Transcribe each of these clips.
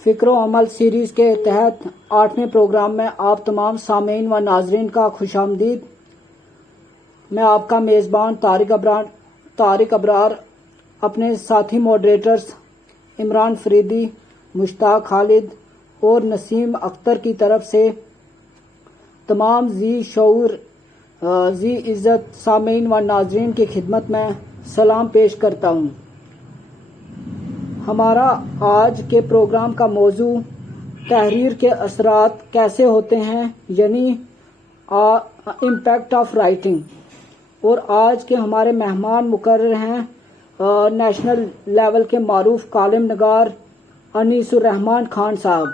فکر و عمل سیریز کے تحت 8ویں پروگرام میں آپ تمام سامعین و ناظرین کا خوش آمدید۔ میں آپ کا میزبان طارق ابرار اپنے ساتھی ماڈریٹرز عمران فریدی، مشتاق خالد اور نسیم اختر کی طرف سے تمام ذی شعور ذی عزت سامعین و ناظرین کی خدمت میں سلام پیش کرتا ہوں۔ ہمارا آج کے پروگرام کا موضوع تحریر کے اثرات کیسے ہوتے ہیں، یعنی امپیکٹ آف رائٹنگ۔ اور آج کے ہمارے مہمان مقرر ہیں نیشنل لیول کے معروف کالم نگار انیس الرحمان خان صاحب،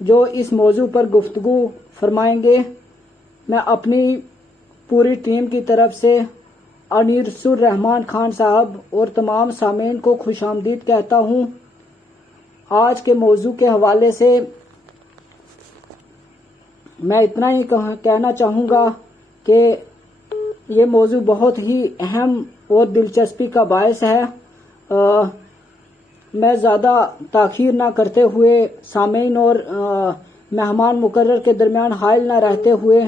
جو اس موضوع پر گفتگو فرمائیں گے۔ میں اپنی پوری ٹیم کی طرف سے انیس الرحمان خان صاحب اور تمام سامعین کو خوش آمدید کہتا ہوں۔ آج کے موضوع کے حوالے سے میں اتنا ہی کہنا چاہوں گا کہ یہ موضوع بہت ہی اہم اور دلچسپی کا باعث ہے۔ میں زیادہ تاخیر نہ کرتے ہوئے سامعین اور مہمان مقرر کے درمیان حائل نہ رہتے ہوئے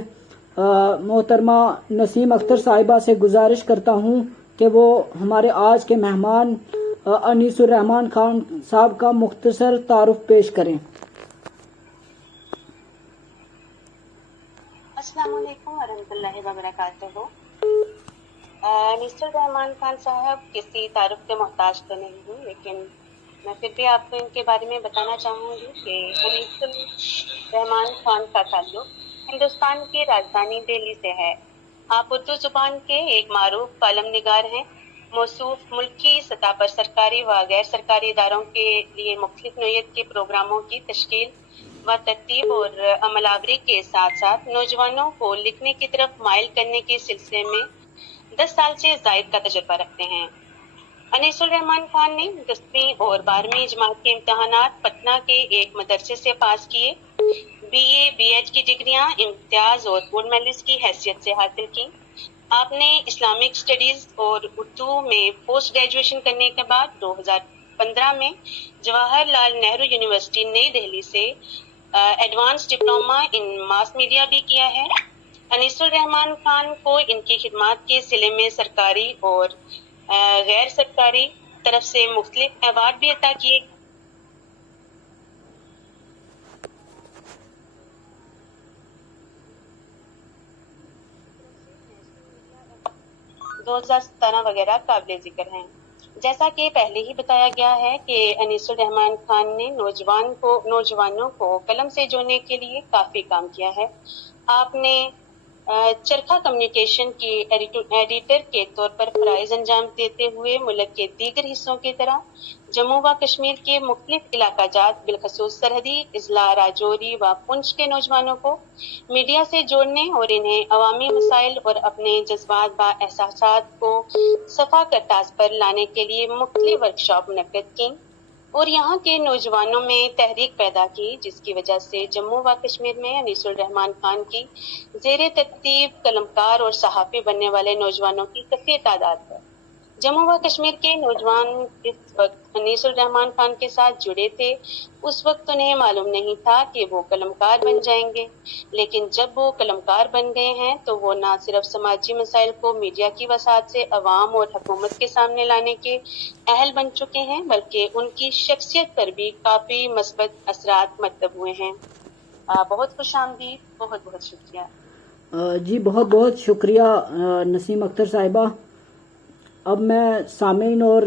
محترمہ نسیم اختر صاحبہ سے گزارش کرتا ہوں کہ وہ ہمارے آج کے مہمان انیس الرحمان خان صاحب کا مختصر تعارف پیش کریں۔ السلام علیکم ورحمۃ اللہ وبرکاتہ۔ انیس الرحمان خان صاحب کسی تعارف کے محتاج تو نہیں ہوں، لیکن میں پھر بھی آپ کو ان کے بارے میں بتانا چاہوں گی کہ انیس الرحمان خان کا تعلق ہندوستان کی راجدھانی دہلی سے ہے۔ آپ اردو زبان کے ایک معروف کالم نگار ہیں۔ موصوف ملکی سطح پر سرکاری و غیر سرکاری اداروں کے لیے مختلف نوعیت کے پروگراموں کی تشکیل و ترتیب اور عمل آوری کے ساتھ ساتھ نوجوانوں کو لکھنے کی طرف مائل کرنے کے سلسلے میں 10 سال سے زائد کا تجربہ رکھتے ہیں۔ انیس الرحمان خان نے 10ویں اور 12ویں جماعت کے امتحانات پٹنہ کے ایک مدرسے سے پاس کیے۔ بی اے بی ایڈ کی ڈگریاں امتیاز اور گولڈ میڈلسٹ کی حیثیت سے حاصل کی۔ آپ نے اسلامک اسٹڈیز اور اردو میں پوسٹ گریجویشن کرنے کے بعد 2015 میں جواہر لال نہرو یونیورسٹی نئی دہلی سے ایڈوانس ڈپلومہ ان ماس میڈیا بھی کیا ہے۔ انیس الرحمان خان کو ان کی خدمات کے صلے میں سرکاری اور غیر سرکاری طرف سے مختلف ایوارڈ بھی عطا کیے۔ 2017 وغیرہ قابل ذکر ہیں۔ جیسا کہ پہلے ہی بتایا گیا ہے کہ انیس الرحمان خان نے نوجوانوں کو قلم سے جوڑنے کے لیے کافی کام کیا ہے۔ آپ نے چرخا کمیونیکیشن کی ایڈیٹر کے طور پر فرائض انجام دیتے ہوئے ملک کے دیگر حصوں کی طرح جموں و کشمیر کے مختلف علاقہ جات بالخصوص سرحدی اضلاع راجوری و پنچ کے نوجوانوں کو میڈیا سے جوڑنے اور انہیں عوامی مسائل اور اپنے جذبات و احساسات کو صفحہ کرتاز پر لانے کے لیے مختلف ورکشاپ منعقد کی اور یہاں کے نوجوانوں میں تحریک پیدا کی، جس کی وجہ سے جموں و کشمیر میں انیس الرحمان خان کی زیر ترتیب قلمکار اور صحافی بننے والے نوجوانوں کی کثیر تعداد ہے۔ جموں و کشمیر کے نوجوان جس وقت انیس الرحمان خان کے ساتھ جڑے تھے، اس وقت انہیں معلوم نہیں تھا کہ وہ قلمکار بن جائیں گے، لیکن جب وہ قلمکار بن گئے ہیں تو وہ نہ صرف سماجی مسائل کو میڈیا کی وساعت سے عوام اور حکومت کے سامنے لانے کے اہل بن چکے ہیں، بلکہ ان کی شخصیت پر بھی کافی مثبت اثرات مرتب ہوئے ہیں۔ بہت خوش آمدید، بہت بہت شکریہ۔ جی بہت بہت شکریہ نسیم اختر صاحبہ۔ اب میں سامعین اور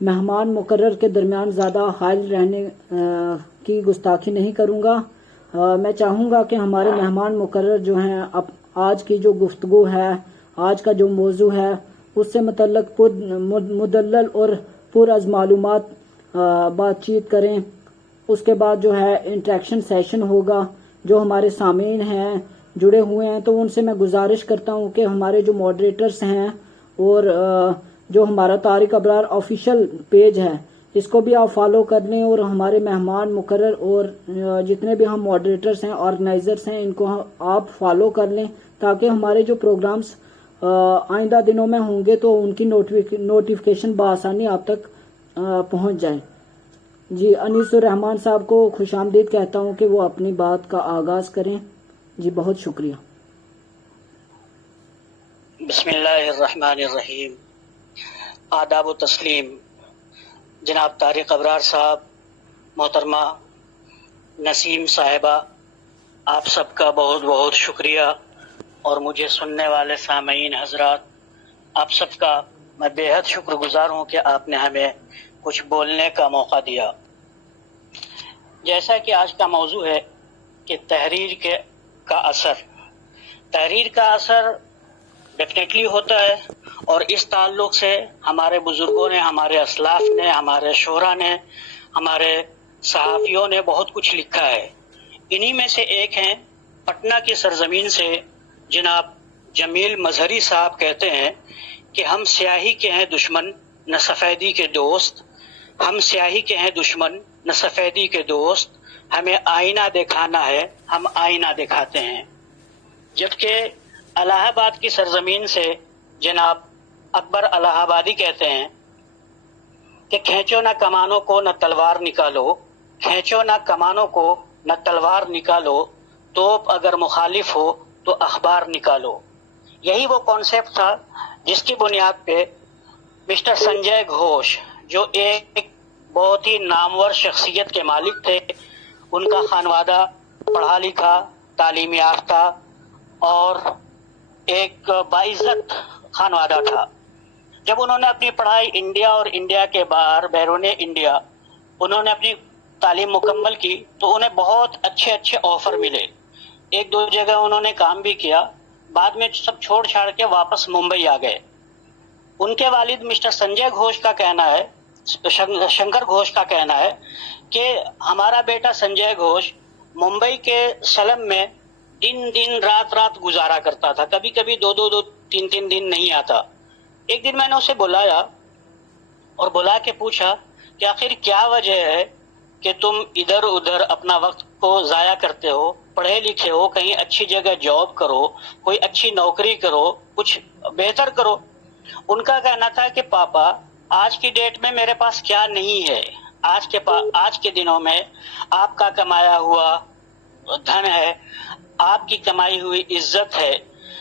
مہمان مقرر کے درمیان زیادہ حائل رہنے کی گستاخی نہیں کروں گا۔ میں چاہوں گا کہ ہمارے مہمان مقرر جو ہیں آج کی جو گفتگو ہے، آج کا جو موضوع ہے، اس سے متعلق مدلل اور پر از معلومات بات چیت کریں۔ اس کے بعد جو ہے انٹریکشن سیشن ہوگا۔ جو ہمارے سامعین ہیں جڑے ہوئے ہیں تو ان سے میں گزارش کرتا ہوں کہ ہمارے جو ماڈریٹرز ہیں اور جو ہمارا طارق ابرار آفیشیل پیج ہے، اس کو بھی آپ فالو کر لیں، اور ہمارے مہمان مقرر اور جتنے بھی ہم ماڈریٹرز ہیں، آرگنائزرز ہیں، ان کو آپ فالو کر لیں تاکہ ہمارے جو پروگرامز آئندہ دنوں میں ہوں گے تو ان کی نوٹیفیکیشن بآسانی آپ تک پہنچ جائے۔ جی انیس الرحمان صاحب کو خوش آمدید کہتا ہوں کہ وہ اپنی بات کا آغاز کریں. جی بہت شکریہ. بسم اللہ الرحمن الرحیم. آداب و تسلیم. جناب طارق ابرار صاحب، محترمہ نسیم صاحبہ، آپ سب کا بہت بہت شکریہ، اور مجھے سننے والے سامعین حضرات، آپ سب کا میں بے حد شکر گزار ہوں کہ آپ نے ہمیں کچھ بولنے کا موقع دیا. جیسا کہ آج کا موضوع ہے کہ تحریر کا اثر. تحریر کا اثر ڈیفینیٹلی ہوتا ہے، اور اس تعلق سے ہمارے بزرگوں نے، ہمارے اسلاف نے، ہمارے شعراء نے، ہمارے صحافیوں نے بہت کچھ لکھا ہے. انہی میں سے ایک ہیں پٹنہ کی سرزمین سے جناب جمیل مظہری صاحب، کہتے ہیں کہ ہم سیاہی کے ہیں دشمن نہ سفیدی کے دوست، ہم سیاہی کے ہیں دشمن نہ سفیدی کے دوست، ہمیں آئینہ دکھانا ہے ہم آئینہ دکھاتے ہیں. جبکہ الہ آباد کی سرزمین سے جناب اکبر الہ آبادی کہتے ہیں کہ کھینچو نہ کمانوں کو نہ تلوار نکالو، کھینچو نہ کمانوں کو نہ تلوار نکالو، توپ اگر مخالف ہو تو اخبار نکالو. یہی وہ کانسیپٹ تھا جس کی بنیاد پہ مسٹر سنجے گھوش، جو ایک بہت ہی نامور شخصیت کے مالک تھے، ان کا خانوادہ پڑھا لکھا، تعلیم یافتہ اور ایک باعزت خانوادہ تھا. جب انہوں نے اپنی پڑھائی انڈیا اور انڈیا کے باہر بیرون انڈیا انہوں نے اپنی تعلیم مکمل کی تو انہیں بہت اچھے اچھے آفر ملے. ایک دو جگہ انہوں نے کام بھی کیا، بعد میں سب چھوڑ چھاڑ کے واپس ممبئی آ گئے. ان کے والد مسٹر سنجے گھوش کا کہنا ہے، شنکر گھوش کا کہنا ہے کہ ہمارا بیٹا سنجے گھوش ممبئی کے سلم میں دن رات گزارا کرتا تھا، کبھی کبھی دو تین دن نہیں آتا. ایک دن میں نے اسے بلایا اور بلا کے پوچھا کہ آخر کیا وجہ ہے کہ تم ادھر ادھر اپنا وقت کو ضائع کرتے ہو، پڑھے لکھے ہو، کہیں اچھی جگہ جاب کرو، کوئی اچھی نوکری کرو، کچھ بہتر کرو. ان کا کہنا تھا کہ پاپا آج کی ڈیٹ میں میرے پاس کیا نہیں ہے، آج کے دنوں میں آپ کا کمایا ہوا دھن ہے، آپ کی کمائی ہوئی عزت ہے،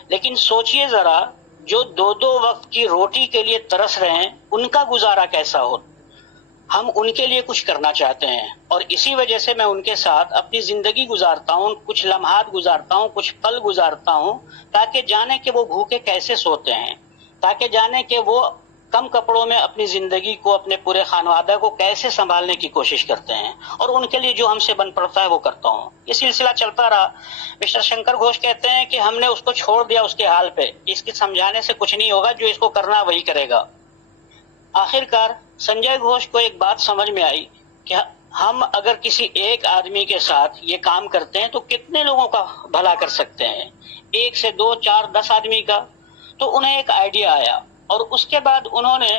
لیکن سوچئے ذرا جو دو وقت کی روٹی کے لیے ترس رہے ہیں ان کا گزارا کیسا ہو. ہم ان کے لیے کچھ کرنا چاہتے ہیں، اور اسی وجہ سے میں ان کے ساتھ اپنی زندگی گزارتا ہوں، کچھ لمحات گزارتا ہوں، کچھ پل گزارتا ہوں، تاکہ جانے کہ وہ بھوکے کیسے سوتے ہیں، تاکہ جانے کہ وہ کم کپڑوں میں اپنی زندگی کو، اپنے پورے خانوادہ کو کیسے سنبھالنے کی کوشش کرتے ہیں، اور ان کے لیے جو ہم سے بن پڑتا ہے وہ کرتا ہوں. یہ سلسلہ چلتا رہا. مسٹر شنکر گھوش کہتے ہیں کہ ہم نے اس کو چھوڑ دیا اس کے حال پہ، اس کے سمجھانے سے کچھ نہیں ہوگا، جو اس کو کرنا وہی کرے گا. آخر کار سنجے گھوش کو ایک بات سمجھ میں آئی کہ ہم اگر کسی ایک آدمی کے ساتھ یہ کام کرتے ہیں تو کتنے لوگوں کا بھلا کر سکتے ہیں، 1 سے 2 4 10 آدمی کا. تو انہیں ایک آئیڈیا آیا، اور اس کے بعد انہوں نے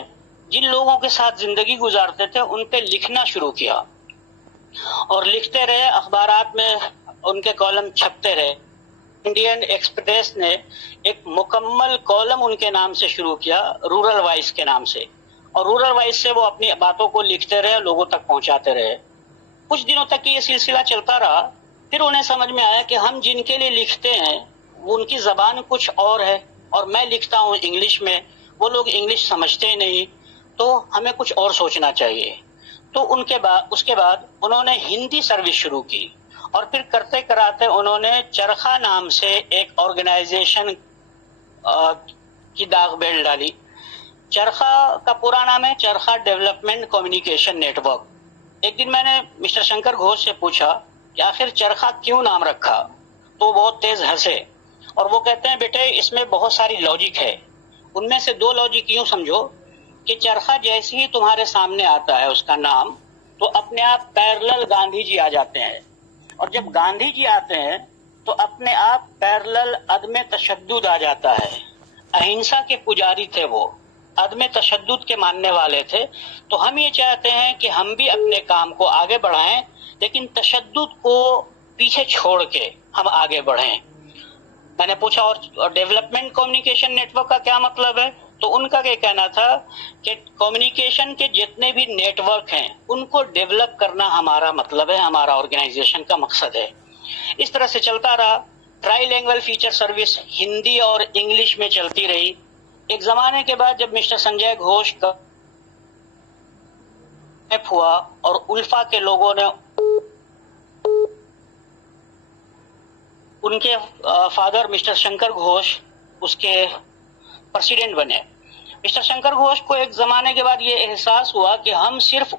جن لوگوں کے ساتھ زندگی گزارتے تھے ان پہ لکھنا شروع کیا، اور لکھتے رہے، اخبارات میں ان کے کالم چھپتے رہے. انڈین ایکسپریس نے ایک مکمل کالم ان کے نام سے شروع کیا، رورل وائس کے نام سے، اور رورل وائس سے وہ اپنی باتوں کو لکھتے رہے، لوگوں تک پہنچاتے رہے. کچھ دنوں تک یہ سلسلہ چلتا رہا. پھر انہیں سمجھ میں آیا کہ ہم جن کے لیے لکھتے ہیں ان کی زبان کچھ اور ہے، اور میں لکھتا ہوں انگلش میں، وہ لوگ انگلش سمجھتے ہی نہیں، تو ہمیں کچھ اور سوچنا چاہیے. تو اس کے بعد انہوں نے ہندی سروس شروع کی، اور پھر کرتے کراتے انہوں نے چرخا نام سے ایک آرگنائزیشن کی داغ بیل ڈالی. چرخا کا پورا نام ہے چرخا ڈیولپمنٹ کمیونیکیشن نیٹ ورک. ایک دن میں نے مسٹر شنکر گھوش سے پوچھا کہ آخر چرخا کیوں نام رکھا، تو بہت تیز ہنسے، اور وہ کہتے ہیں بیٹے اس میں بہت ساری لاجک ہے. ان میں سے 2 لاجک یوں سمجھو کہ چرخا جیسے ہی تمہارے سامنے آتا ہے اس کا نام، تو اپنے آپ پیرلل گاندھی جی آ جاتے ہیں، اور جب گاندھی جی آتے ہیں تو اپنے آپ پیرلل عدم تشدد آ جاتا ہے. اہنسا کے پجاری تھے وہ، عدم تشدد کے ماننے والے تھے. تو ہم یہ چاہتے ہیں کہ ہم بھی اپنے کام کو آگے بڑھائیں، لیکن تشدد کو پیچھے چھوڑ کے ہم آگے بڑھیں. میں نے پوچھا اور ڈیولپمنٹ کمیونیکیشن نیٹ ورک کا کیا مطلب ہے؟ تو ان کا یہ کہنا تھا کہ کمیونیکیشن کے جتنے بھی نیٹ ورک ہیں ان کو ڈیولپ کرنا ہمارا مطلب ہے، ہمارا آرگنائزیشن کا مقصد ہے۔ اس طرح سے چلتا رہا۔ Try language feature service Hindi اور انگلش میں چلتی رہی۔ ایک زمانے کے بعد جب مسٹر سنجے گھوش کا ہوا اور الفا کے لوگوں نے ان کے فادر مسٹر شنکر گھوش اس کے پریزیڈنٹ بنے۔ مسٹر شنکر گھوش کو ایک زمانے کے بعد یہ احساس ہوا کہ ہم صرف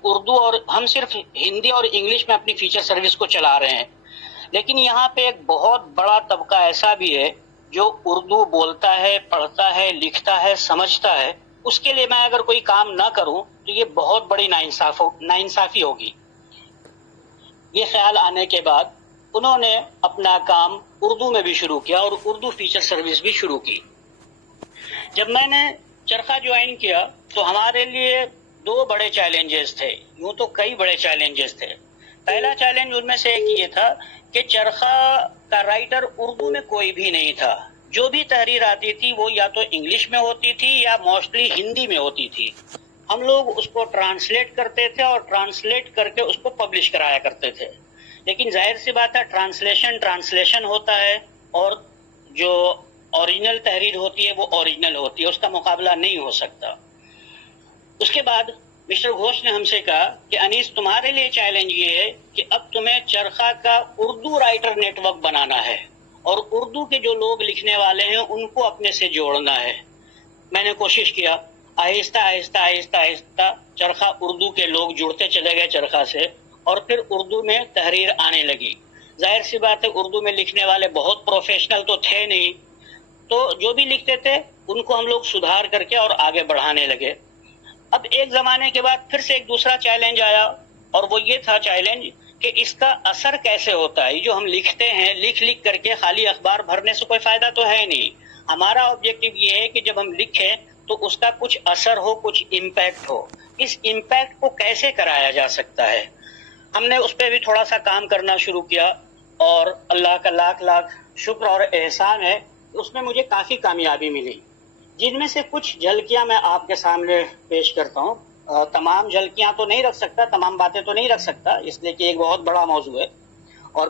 ہندی اور انگلش میں اپنی فیچر سروس کو چلا رہے ہیں، لیکن یہاں پہ ایک بہت بڑا طبقہ ایسا بھی ہے جو اردو بولتا ہے، پڑھتا ہے، لکھتا ہے، سمجھتا ہے۔ اس کے لیے میں اگر کوئی کام نہ کروں تو یہ بہت بڑی ناانصافی ہوگی۔ یہ خیال آنے کے بعد انہوں نے اپنا کام اردو میں بھی شروع کیا اور اردو فیچر سروس بھی شروع کی۔ جب میں نے چرخا جوائن کیا تو ہمارے لیے دو بڑے چیلنجز تھے، یوں تو کئی بڑے چیلنجز تھے۔ پہلا چیلنج ان میں سے ایک یہ تھا کہ چرخا کا رائٹر اردو میں کوئی بھی نہیں تھا۔ جو بھی تحریر آتی تھی وہ یا تو انگلش میں ہوتی تھی یا موسٹلی ہندی میں ہوتی تھی۔ ہم لوگ اس کو ٹرانسلیٹ کرتے تھے اور ٹرانسلیٹ کر کے اس کو پبلش کرایا کرتے تھے، لیکن ظاہر سی بات ہے ٹرانسلیشن ہوتا ہے اور جو اوریجنل تحریر ہوتی ہے وہ اوریجنل ہوتی ہے، اس کا مقابلہ نہیں ہو سکتا۔ اس کے بعد مسٹر گھوش نے ہم سے کہا کہ انیس تمہارے لیے چیلنج یہ ہے کہ اب تمہیں چرخا کا اردو رائٹر نیٹ ورک بنانا ہے اور اردو کے جو لوگ لکھنے والے ہیں ان کو اپنے سے جوڑنا ہے۔ میں نے کوشش کیا، آہستہ آہستہ چرخا اردو کے لوگ جڑتے چلے گئے چرخا سے، اور پھر اردو میں تحریر آنے لگی۔ ظاہر سی بات ہے اردو میں لکھنے والے بہت پروفیشنل تو تھے نہیں، تو جو بھی لکھتے تھے ان کو ہم لوگ سدھار کر کے اور آگے بڑھانے لگے۔ اب ایک زمانے کے بعد پھر سے ایک دوسرا چیلنج آیا، اور وہ یہ تھا چیلنج کہ اس کا اثر کیسے ہوتا ہے۔ جو ہم لکھتے ہیں لکھ کر کے خالی اخبار بھرنے سے کوئی فائدہ تو ہے نہیں۔ ہمارا آبجیکٹو یہ ہے کہ جب ہم لکھیں تو اس کا کچھ اثر ہو، کچھ امپیکٹ ہو۔ اس امپیکٹ کو کیسے کرایا جا سکتا ہے، ہم نے اس پہ بھی تھوڑا سا کام کرنا شروع کیا، اور اللہ کا لاکھ لاکھ شکر اور احسان ہے اس میں مجھے کافی کامیابی ملی، جن میں سے کچھ جھلکیاں میں آپ کے سامنے پیش کرتا ہوں۔ تمام جھلکیاں تو نہیں رکھ سکتا، تمام باتیں تو نہیں رکھ سکتا، اس لیے کہ ایک بہت بڑا موضوع ہے اور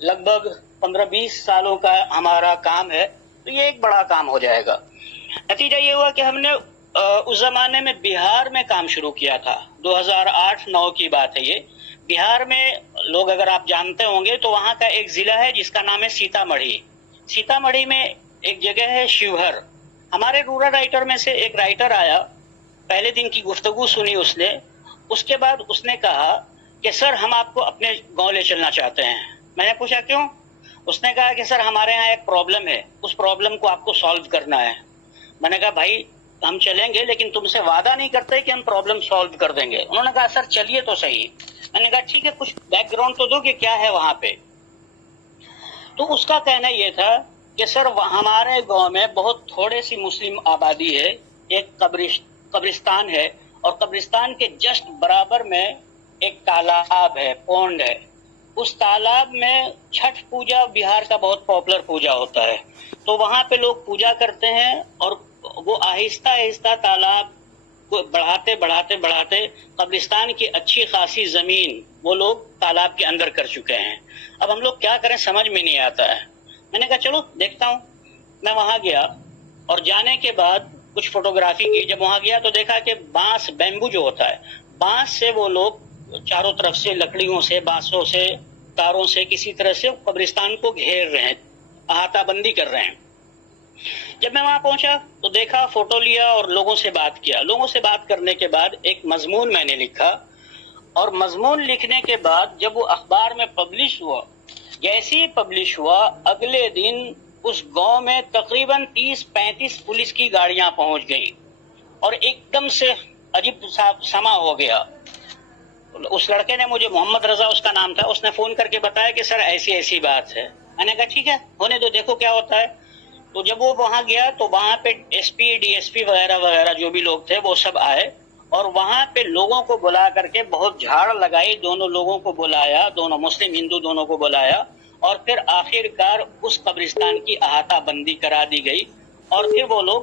لگ بھگ 15-20 سالوں کا ہمارا کام ہے، تو یہ ایک بڑا کام ہو جائے گا۔ نتیجہ یہ ہوا کہ ہم نے اس زمانے میں بہار میں کام شروع کیا تھا، 2008-9 کی بات ہے یہ۔ بہار میں لوگ اگر آپ جانتے ہوں گے تو وہاں کا ایک ضلع ہے جس کا نام ہے سیتا مڑھی۔ سیتا مڑھی میں ایک جگہ ہے شیوہر۔ ہمارے رورل رائٹر میں سے ایک رائٹر آیا، پہلے دن کی گفتگو سنی اس نے، اس کے بعد اس نے کہا کہ سر ہم آپ کو اپنے گاؤں لے چلنا چاہتے ہیں۔ میں نے پوچھا کیوں؟ اس نے کہا کہ سر ہمارے ہاں ایک پرابلم ہے، اس پرابلم کو آپ کو سالو کرنا ہے۔ میں نے کہا بھائی ہم چلیں گے لیکن تم سے وعدہ نہیں کرتے کہ ہم پرابلم سالو کر دیں گے۔ انہوں نے کہا سر چلیے تو صحیح۔ میں نے کہا ٹھیک ہے، کچھ بیک گراؤنڈ تو دو کہ کیا ہے وہاں پہ۔ تو اس کا کہنا یہ تھا کہ سر ہمارے گاؤں میں بہت تھوڑے سی مسلم آبادی ہے، ایک قبرستان ہے، اور قبرستان کے جسٹ برابر میں ایک تالاب ہے، پونڈ ہے۔ اس تالاب میں چھٹ پوجا بہار کا بہت پاپولر پوجا ہوتا ہے، تو وہاں پہ لوگ پوجا کرتے ہیں، اور وہ آہستہ آہستہ تالاب کو بڑھاتے قبرستان کی اچھی خاصی زمین وہ لوگ تالاب کے اندر کر چکے ہیں۔ اب ہم لوگ کیا کریں سمجھ میں نہیں آتا ہے۔ میں نے کہا چلو دیکھتا ہوں۔ میں وہاں گیا اور جانے کے بعد کچھ فوٹوگرافی کی۔ جب وہاں گیا تو دیکھا کہ بانس، بیمبو جو ہوتا ہے، بانس سے وہ لوگ چاروں طرف سے لکڑیوں سے، بانسوں سے، تاروں سے کسی طرح سے قبرستان کو گھیر رہے ہیں، احاطہ بندی کر رہے ہیں۔ جب میں وہاں پہنچا تو دیکھا، فوٹو لیا اور لوگوں سے بات کیا۔ لوگوں سے بات کرنے کے بعد ایک مضمون میں نے لکھا، اور مضمون لکھنے کے بعد جب وہ اخبار میں پبلش ہوا، جیسے ہی پبلش ہوا اگلے دن اس گاؤں میں تقریباً 30-35 پولیس کی گاڑیاں پہنچ گئیں، اور ایک دم سے عجیب سما ہو گیا۔ اس لڑکے نے مجھے، محمد رضا اس کا نام تھا، اس نے فون کر کے بتایا کہ سر ایسی ایسی بات ہے۔ میں نے کہا ٹھیک ہے ہونے دو، دیکھو کیا ہوتا ہے۔ تو جب وہ وہاں گیا تو وہاں پہ S P, D S P وغیرہ جو بھی لوگ تھے وہ سب آئے، اور وہاں پہ لوگوں کو بلا کر کے بہت جھاڑ لگائی، دونوں لوگوں کو بلایا، دونوں مسلم ہندو دونوں کو بلایا، اور پھر آخر کار اس قبرستان کی احاطہ بندی کرا دی گئی، اور پھر وہ لوگ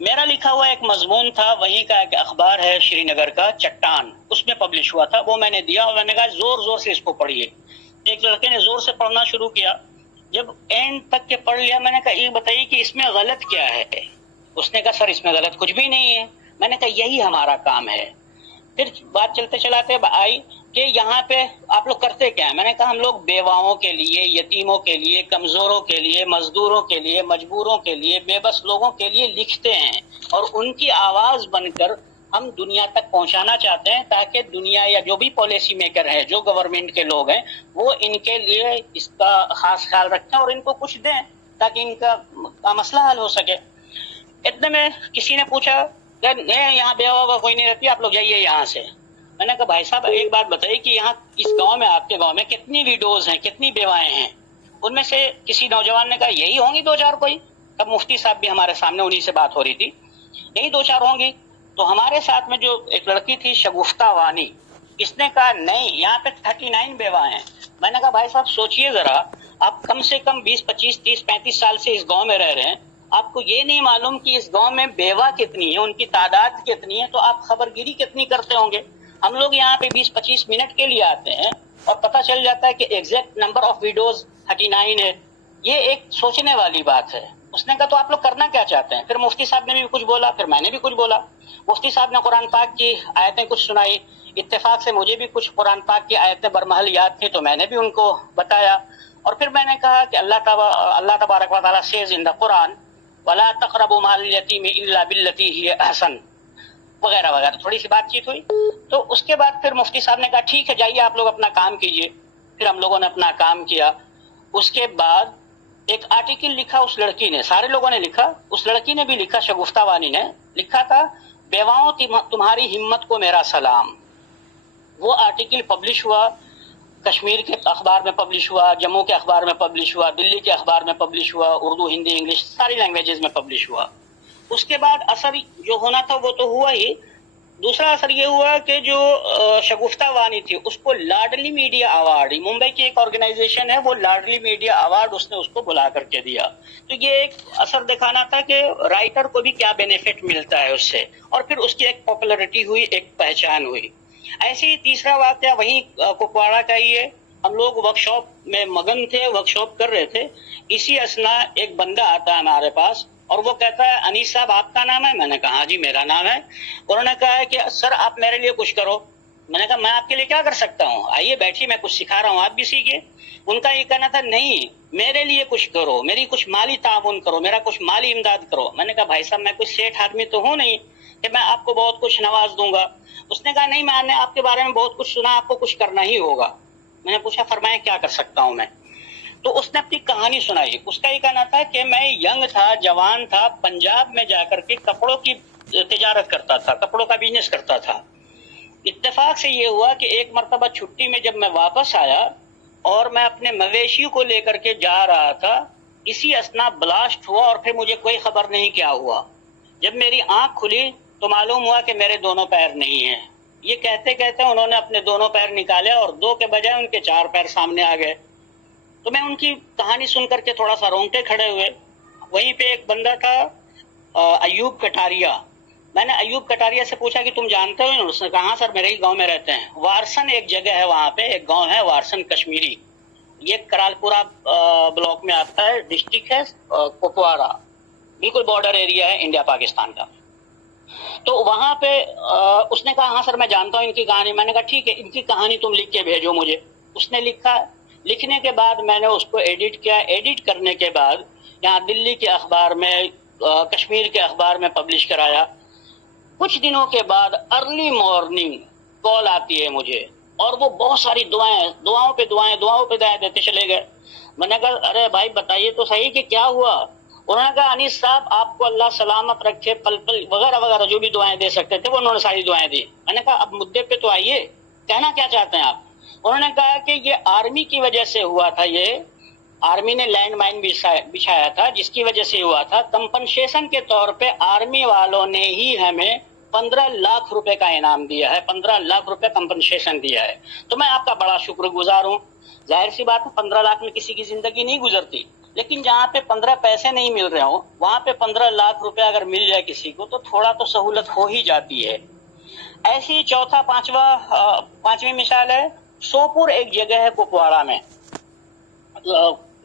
میرا لکھا ہوا ایک مضمون تھا، وہیں کا ایک اخبار ہے شری نگر کا چٹان، اس میں پبلش ہوا تھا، وہ میں نے دیا اور میں نے کہا زور زور سے اس کو پڑھیے۔ ایک لڑکے نے زور سے پڑھنا شروع کیا، جب اینڈ تک کے پڑھ لیا میں نے کہا یہ بتائیے کہ اس میں غلط کیا ہے؟ اس نے کہا سر اس میں غلط کچھ بھی نہیں ہے۔ میں نے کہا یہی ہمارا کام ہے۔ پھر بات چلتے چلاتے آئی کہ یہاں پہ آپ لوگ کرتے کیا ہیں؟ میں نے کہا ہم لوگ بیواؤں کے لیے، یتیموں کے لیے، کمزوروں کے لیے، مزدوروں کے لیے، مجبوروں کے لیے، بے بس لوگوں کے لیے لکھتے ہیں اور ان کی آواز بن کر ہم دنیا تک پہنچانا چاہتے ہیں، تاکہ دنیا یا جو بھی پالیسی میکر ہیں، جو گورنمنٹ کے لوگ ہیں، وہ ان کے لیے اس کا خاص خیال رکھیں اور ان کو کچھ دیں تاکہ ان کا مسئلہ حل ہو سکے۔ اتنے میں کسی نے پوچھا کہ یہاں بیوہ کوئی نہیں رہتی، آپ لوگ جائیے یہاں سے۔ میں نے کہا بھائی صاحب ایک بات بتائیے کہ یہاں اس گاؤں میں، آپ کے گاؤں میں کتنی ویڈوز ہیں، کتنی بیوائیں ہیں؟ ان میں سے کسی نوجوان نے کہا یہی ہوں گی دو چار کوئی۔ تب مفتی صاحب بھی ہمارے سامنے، انہی سے بات ہو رہی تھی، یہی دو چار ہوں گی۔ تو ہمارے ساتھ میں جو ایک لڑکی تھی شگفتہ وانی، اس نے کہا نہیں یہاں پہ 39 بیوہ ہیں۔ میں نے کہا بھائی صاحب سوچئے ذرا، آپ کم سے کم 20 25 30 35 سال سے اس گاؤں میں رہ رہے ہیں، آپ کو یہ نہیں معلوم کہ اس گاؤں میں بیوہ کتنی ہے، ان کی تعداد کتنی ہے، تو آپ خبرگیری کتنی کرتے ہوں گے؟ ہم لوگ یہاں پہ 20 25 منٹ کے لیے آتے ہیں اور پتہ چل جاتا ہے کہ ایگزیکٹ نمبر آف ویڈوز 39 ہے۔ یہ ایک سوچنے والی بات ہے۔ اس نے کہا تو آپ لوگ کرنا کیا چاہتے ہیں؟ پھر مفتی صاحب نے بھی کچھ بولا، پھر میں نے بھی کچھ بولا۔ مفتی صاحب نے قرآن پاک کی آیتیں کچھ سنائی، اتفاق سے مجھے بھی کچھ قرآن پاک کی آیتیں برمحل یاد تھیں تو میں نے بھی ان کو بتایا۔ اور پھر میں نے کہا کہ اللہ تبارک و تعالیٰ says in the Quran وَلَا تَقْرَبُوا مَالَ الْيَتِيمِ إِلَّا بِالَّتِي هِيَ أَحْسَنُ وغیرہ وغیرہ، تھوڑی سی بات چیت ہوئی۔ تو اس کے بعد پھر مفتی صاحب نے کہا ٹھیک ہے جائیے آپ لوگ اپنا کام کیجئے۔ پھر ہم لوگوں نے اپنا کام کیا۔ اس کے بعد ایک آرٹیکل لکھا اس لڑکی نے، سارے لوگوں نے لکھا، اس لڑکی نے بھی لکھا، شگفتہ وانی نے لکھا تھا بیواؤں تمہاری ہمت کو میرا سلام۔ وہ آرٹیکل پبلش ہوا، کشمیر کے اخبار میں پبلش ہوا، جموں کے اخبار میں پبلش ہوا، دلی کے اخبار میں پبلش ہوا، اردو ہندی انگلش ساری لینگویجز میں پبلش ہوا۔ اس کے بعد اثر جو ہونا تھا وہ تو ہوا ہی، دوسرا اثر یہ ہوا کہ جو شگفتہ وانی تھی اس کو لاڈلی میڈیا ایوارڈ، ممبئی کی ایک آرگنائزیشن ہے، وہ لاڈلی میڈیا ایوارڈ اس نے اس کو بلا کر کے دیا۔ تو یہ ایک اثر دکھانا تھا کہ رائٹر کو بھی کیا بینیفٹ ملتا ہے اس سے، اور پھر اس کی ایک پاپولرٹی ہوئی، ایک پہچان ہوئی۔ ایسے ہی تیسرا واقعہ وہیں کپواڑہ کا ہی ہے۔ ہم لوگ ورک شاپ میں مگن تھے، ورک شاپ کر رہے تھے، اسی اثنا ایک بندہ آتا ہے ہمارے پاس اور وہ کہتا ہے انیس صاحب آپ کا نام ہے؟ میں نے کہا ہاں جی میرا نام ہے۔ انہوں نے کہا ہے کہ سر آپ میرے لیے کچھ کرو۔ میں نے کہا میں آپ کے لیے کیا کر سکتا ہوں، آئیے بیٹھیے میں کچھ سکھا رہا ہوں آپ بھی سیکھیے۔ ان کا یہ کہنا تھا نہیں میرے لیے کچھ کرو، میری کچھ مالی تعاون کرو، میرا کچھ مالی امداد کرو۔ میں نے کہا بھائی صاحب میں کوئی سیٹھ آدمی تو ہوں نہیں کہ میں آپ کو بہت کچھ نواز دوں گا۔ اس نے کہا نہیں میں نے آپ کے بارے میں بہت کچھ سنا، آپ کو کچھ کرنا ہی ہوگا۔ میں نے پوچھا فرمائیں کیا کر سکتا ہوں میں؟ تو اس نے اپنی کہانی سنائی۔ اس کا یہ کہنا تھا کہ میں ینگ تھا، جوان تھا، پنجاب میں جا کر کے کپڑوں کی تجارت کرتا تھا، کپڑوں کا بزنس کرتا تھا۔ اتفاق سے یہ ہوا کہ ایک مرتبہ چھٹی میں جب میں واپس آیا اور میں اپنے مویشی کو لے کر کے جا رہا تھا، اسی اثنا بلاسٹ ہوا اور پھر مجھے کوئی خبر نہیں کیا ہوا۔ جب میری آنکھ کھلی تو معلوم ہوا کہ میرے دونوں پیر نہیں ہیں۔ یہ کہتے کہتے انہوں نے اپنے دونوں پیر نکالے اور 2 کے بجائے ان کے 4 پیر سامنے آ گئے۔ تو میں ان کی کہانی سن کر کے تھوڑا سا رونگٹے کھڑے ہوئے۔ وہیں پہ ایک بندہ تھا ایوب کٹاریا۔ میں نے ایوب کٹاریا سے پوچھا کہ تم جانتے ہو؟ اس نے کہا ہاں سر میرے ہی گاؤں میں رہتے ہیں۔ وارسن ایک جگہ ہے، وہاں پہ ایک گاؤں ہے وارسن کشمیری، یہ کرالپورہ بلاک میں آتا ہے، ڈسٹرکٹ ہے کپواڑہ، بالکل بارڈر ایریا ہے انڈیا پاکستان کا۔ تو وہاں پہ اس نے کہا ہاں سر میں جانتا ہوں ان کی کہانی۔ میں نے کہا ٹھیک ہے ان کی کہانی تم لکھ کے بھیجو مجھے۔ اس نے لکھا، لکھنے کے بعد میں نے اس کو ایڈٹ کیا، ایڈٹ کرنے کے بعد یہاں دلی کے اخبار میں، کشمیر کے اخبار میں پبلش کرایا۔ کچھ دنوں کے بعد ارلی مارننگ کال آتی ہے مجھے، اور وہ بہت ساری دعاؤں پہ دعائیں دیتے چلے گئے۔ میں نے کہا ارے بھائی بتائیے تو صحیح کہ کیا ہوا؟ انہوں نے کہا انیس صاحب آپ کو اللہ سلامت رکھے، پل پل وغیرہ وغیرہ جو بھی دعائیں دے سکتے تھے وہ انہوں نے ساری دعائیں دی۔ میں نے کہا اب مدعے پہ تو آئیے، کہنا کیا چاہتے ہیں آپ؟ انہوں نے کہا کہ یہ آرمی کی وجہ سے ہوا تھا، یہ آرمی نے لینڈ مائن بچھایا تھا جس کی وجہ سے ہوا تھا۔ کمپنسیشن کے طور پہ آرمی والوں نے ہی ہمیں 15 لاکھ روپے کا انعام دیا ہے، 15 لاکھ روپے کمپنسیشن دیا ہے۔ تو میں آپ کا بڑا شکر گزار ہوں۔ ظاہر سی بات ہے 15 لاکھ میں کسی کی زندگی نہیں گزرتی، لیکن جہاں پہ 15 پیسے نہیں مل رہے ہوں وہاں پہ 15 لاکھ روپے اگر مل جائے کسی کو تو تھوڑا تو سہولت ہو ہی جاتی ہے. ایسی پانچویں مثال ہے سوپور. ایک جگہ ہے کپواڑہ میں،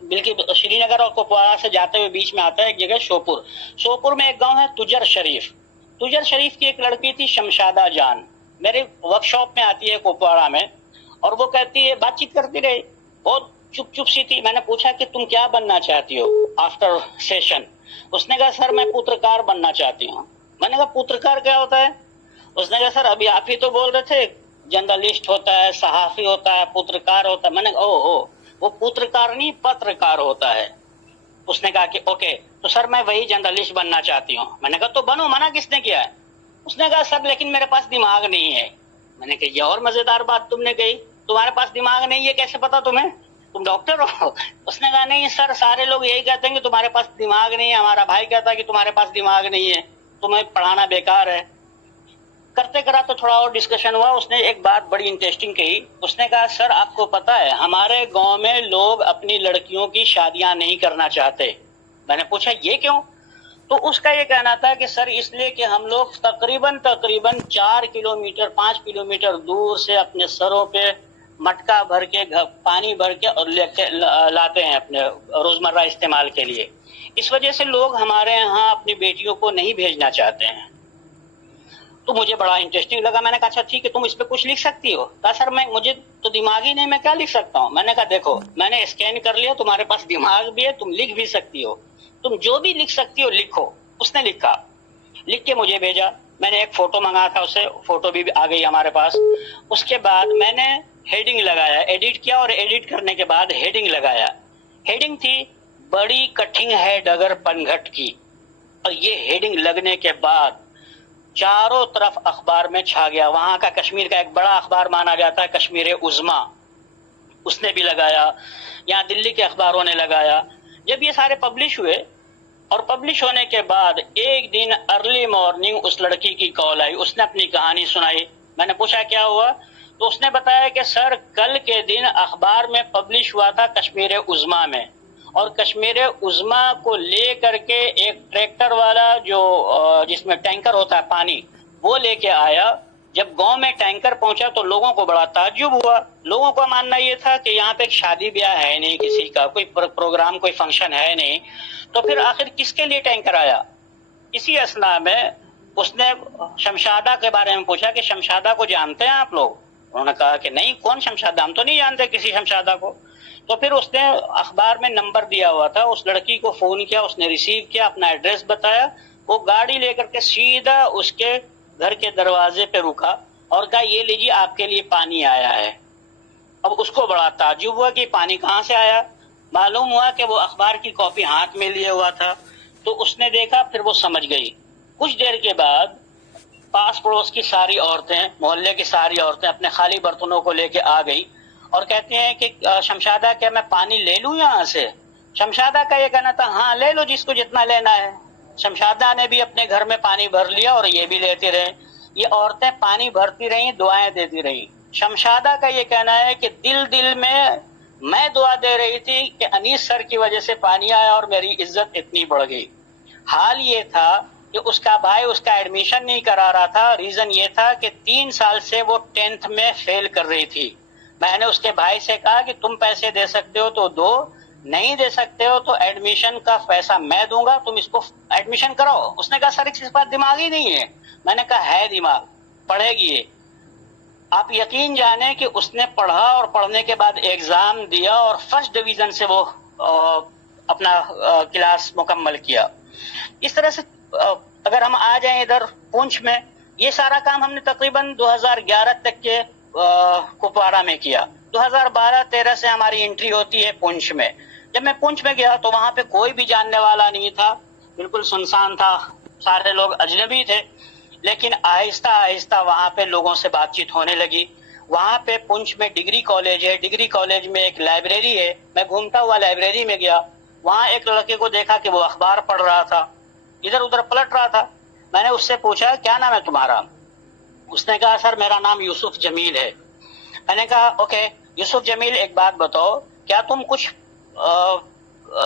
بلکہ شری نگر اور کپواڑہ سے جاتے ہوئے بیچ میں آتا ہے ایک جگہ سوپور میں ایک گاؤں ہے تجر شریف کی ایک لڑکی تھی شمشادہ جان، میرے ورک شاپ میں آتی ہے کپواڑہ میں، اور وہ کہتی ہے، بات چیت کرتی رہی، بہت چپ سی تھی. میں نے پوچھا کہ تم کیا بننا چاہتی ہو آفٹر سیشن؟ اس نے کہا سر میں پترکار بننا چاہتی ہوں. میں نے کہا پترکار کیا ہوتا ہے؟ اس نے کہا سر ابھی آپ ہی تو بول رہے تھے جرنلسٹ ہوتا ہے، صحافی ہوتا ہے، پترکار ہوتا ہے. میں نے کہا وہ پترکار نہیں پترکار ہوتا ہے. اس نے کہا کہ اوکے تو سر میں وہی جرنلسٹ بننا چاہتی ہوں. میں نے کہا تو بنو، منع کس نے کیا ہے؟ اس نے کہا سر لیکن میرے پاس دماغ نہیں ہے. میں نے کہا یہ اور مزیدار بات تم نے کہی، تمہارے پاس دماغ نہیں ہے کیسے پتا تمہیں؟ تم ڈاکٹر ہو؟ اس نے کہا نہیں سر سارے لوگ یہی کہتے ہیں کہ تمہارے پاس دماغ نہیں ہے، ہمارا بھائی کہتا ہے کہ تمہارے پاس دماغ نہیں ہے، تمہیں پڑھانا بیکار ہے. کرتے کراتے تھوڑا اور ڈسکشن ہوا. اس نے ایک بات بڑی انٹرسٹنگ کہی. اس نے کہا سر آپ کو پتا ہے ہمارے گاؤں میں لوگ اپنی لڑکیوں کی شادیاں نہیں کرنا چاہتے. میں نے پوچھا یہ کیوں؟ تو اس کا یہ کہنا تھا کہ سر اس لیے کہ ہم لوگ تقریباً 4 کلومیٹر 5 کلومیٹر دور سے اپنے سروں پہ مٹکا بھر کے پانی بھر کے اور لاتے ہیں اپنے روزمرہ استعمال کے لیے. اس وجہ سے لوگ ہمارے یہاں اپنی بیٹیوں کو نہیں بھیجنا چاہتے ہیں. تو مجھے بڑا انٹرسٹنگ لگا. میں نے کہا اچھا ٹھیک ہے تم اس پہ کچھ لکھ سکتی ہو؟ کہا سر مجھے تو دماغ ہی نہیں، میں کیا لکھ سکتا ہوں؟ میں نے کہا دیکھو میں نے اسکین کر لیا، تمہارے پاس دماغ بھی ہے، تم لکھ بھی سکتی ہو، تم جو بھی لکھ سکتی ہو لکھو. اس نے لکھا، لکھ کے مجھے بھیجا. میں نے ایک فوٹو منگایا تھا اسے، فوٹو بھی آ گئی ہمارے پاس. اس کے بعد میں نے ہیڈنگ لگایا، ایڈٹ کیا اور ایڈٹ کرنے کے بعد ہیڈنگ لگایا. ہیڈنگ تھی بڑی کٹھن ہے ڈگر پنگھٹ کی. اور یہ ہیڈنگ لگنے کے بعد چاروں طرف اخبار میں چھا گیا. وہاں کا کشمیر کا ایک بڑا اخبار مانا جاتا ہے کشمیر عظما، اس نے بھی لگایا، یہاں دلی کے اخباروں نے لگایا. جب یہ سارے پبلش ہوئے اور پبلش ہونے کے بعد ایک دن ارلی مارننگ اس لڑکی کی کال آئی، اس نے اپنی کہانی سنائی. میں نے پوچھا کیا ہوا؟ تو اس نے بتایا کہ سر کل کے دن اخبار میں پبلش ہوا تھا کشمیر عظما میں، اور کشمیر عظما کو لے کر کے ایک ٹریکٹر والا جو جس میں ٹینکر ہوتا ہے پانی، وہ لے کے آیا. جب گاؤں میں ٹینکر پہنچا تو لوگوں کو بڑا تعجب ہوا. لوگوں کا ماننا یہ تھا کہ یہاں پہ شادی بیاہ ہے نہیں، کسی کا کوئی پروگرام کوئی فنکشن ہے نہیں، تو پھر آخر کس کے لیے ٹینکر آیا؟ اسی اثنا میں اس نے شمشادہ کے بارے میں پوچھا کہ شمشادہ کو جانتے ہیں آپ لوگ؟ انہوں نے کہا کہ نہیں، کون شمشادہ؟ ہم تو نہیں جانتے کسی شمشادہ کو. تو پھر اس نے اخبار میں نمبر دیا ہوا تھا، اس لڑکی کو فون کیا، اس نے ریسیو کیا، اپنا ایڈریس بتایا. وہ گاڑی لے کر کے سیدھا اس کے گھر کے دروازے پہ رکا اور کہا یہ لیجیے آپ کے لیے پانی آیا ہے. اب اس کو بڑا تعجب ہوا کہ پانی کہاں سے آیا. معلوم ہوا کہ وہ اخبار کی کاپی ہاتھ میں لیے ہوا تھا. تو اس نے دیکھا، پھر وہ سمجھ گئی. کچھ دیر کے بعد پاس پڑوس کی ساری عورتیں، محلے کی ساری عورتیں اپنے خالی برتنوں کو لے کے آ گئی اور کہتے ہیں کہ شمشادہ کیا میں پانی لے لوں یہاں سے؟ شمشادہ کا یہ کہنا تھا ہاں لے لو جس کو جتنا لینا ہے. شمشادہ نے بھی اپنے گھر میں پانی بھر لیا اور یہ بھی لیتے رہے. یہ عورتیں پانی بھرتی رہیں، دعائیں دیتی رہیں. شمشادہ کا یہ کہنا ہے کہ دل میں دعا دے رہی تھی کہ انیس سر کی وجہ سے پانی آیا اور میری عزت اتنی بڑھ گئی. حال یہ تھا کہ اس کا بھائی اس کا ایڈمیشن نہیں کرا رہا تھا. ریزن یہ تھا کہ 3 سال سے وہ 10th میں فیل کر رہی تھی. میں نے اس کے بھائی سے کہا کہ تم پیسے دے سکتے ہو تو دو، نہیں دے سکتے ہو تو ایڈمیشن کا پیسہ میں دوں گا، تم اس کو ایڈمیشن کراؤ. اس نے کہا سر اس بات دماغ ہی نہیں ہے. میں نے کہا ہے دماغ، پڑھے گی یہ. آپ یقین جانیں کہ اس نے پڑھا اور پڑھنے کے بعد ایگزام دیا اور فرسٹ ڈویژن سے وہ اپنا کلاس مکمل کیا. اس طرح سے اگر ہم آ جائیں ادھر پونچھ میں، یہ سارا کام ہم نے تقریباً 2011 تک کے کپواڑہ میں کیا. 2012-13 سے ہماری انٹری ہوتی ہے پونچھ میں. جب میں پونچھ میں گیا تو وہاں پہ کوئی بھی جاننے والا نہیں تھا، بالکل سنسان تھا، سارے لوگ اجنبی تھے. لیکن آہستہ آہستہ وہاں پہ لوگوں سے بات چیت ہونے لگی. وہاں پہ پونچھ میں ڈگری کالج ہے، ڈگری کالج میں ایک لائبریری ہے. میں گھومتا ہوا لائبریری میں گیا، وہاں ایک لڑکے کو دیکھا کہ وہ اخبار پڑھ رہا تھا، ادھر ادھر پلٹ رہا تھا. میں نے اس سے پوچھا کیا نام ہے تمہارا؟ اس نے کہا سر میرا نام یوسف جمیل ہے. میں نے کہا اوکے یوسف جمیل، ایک بات بتاؤ، کیا تم کچھ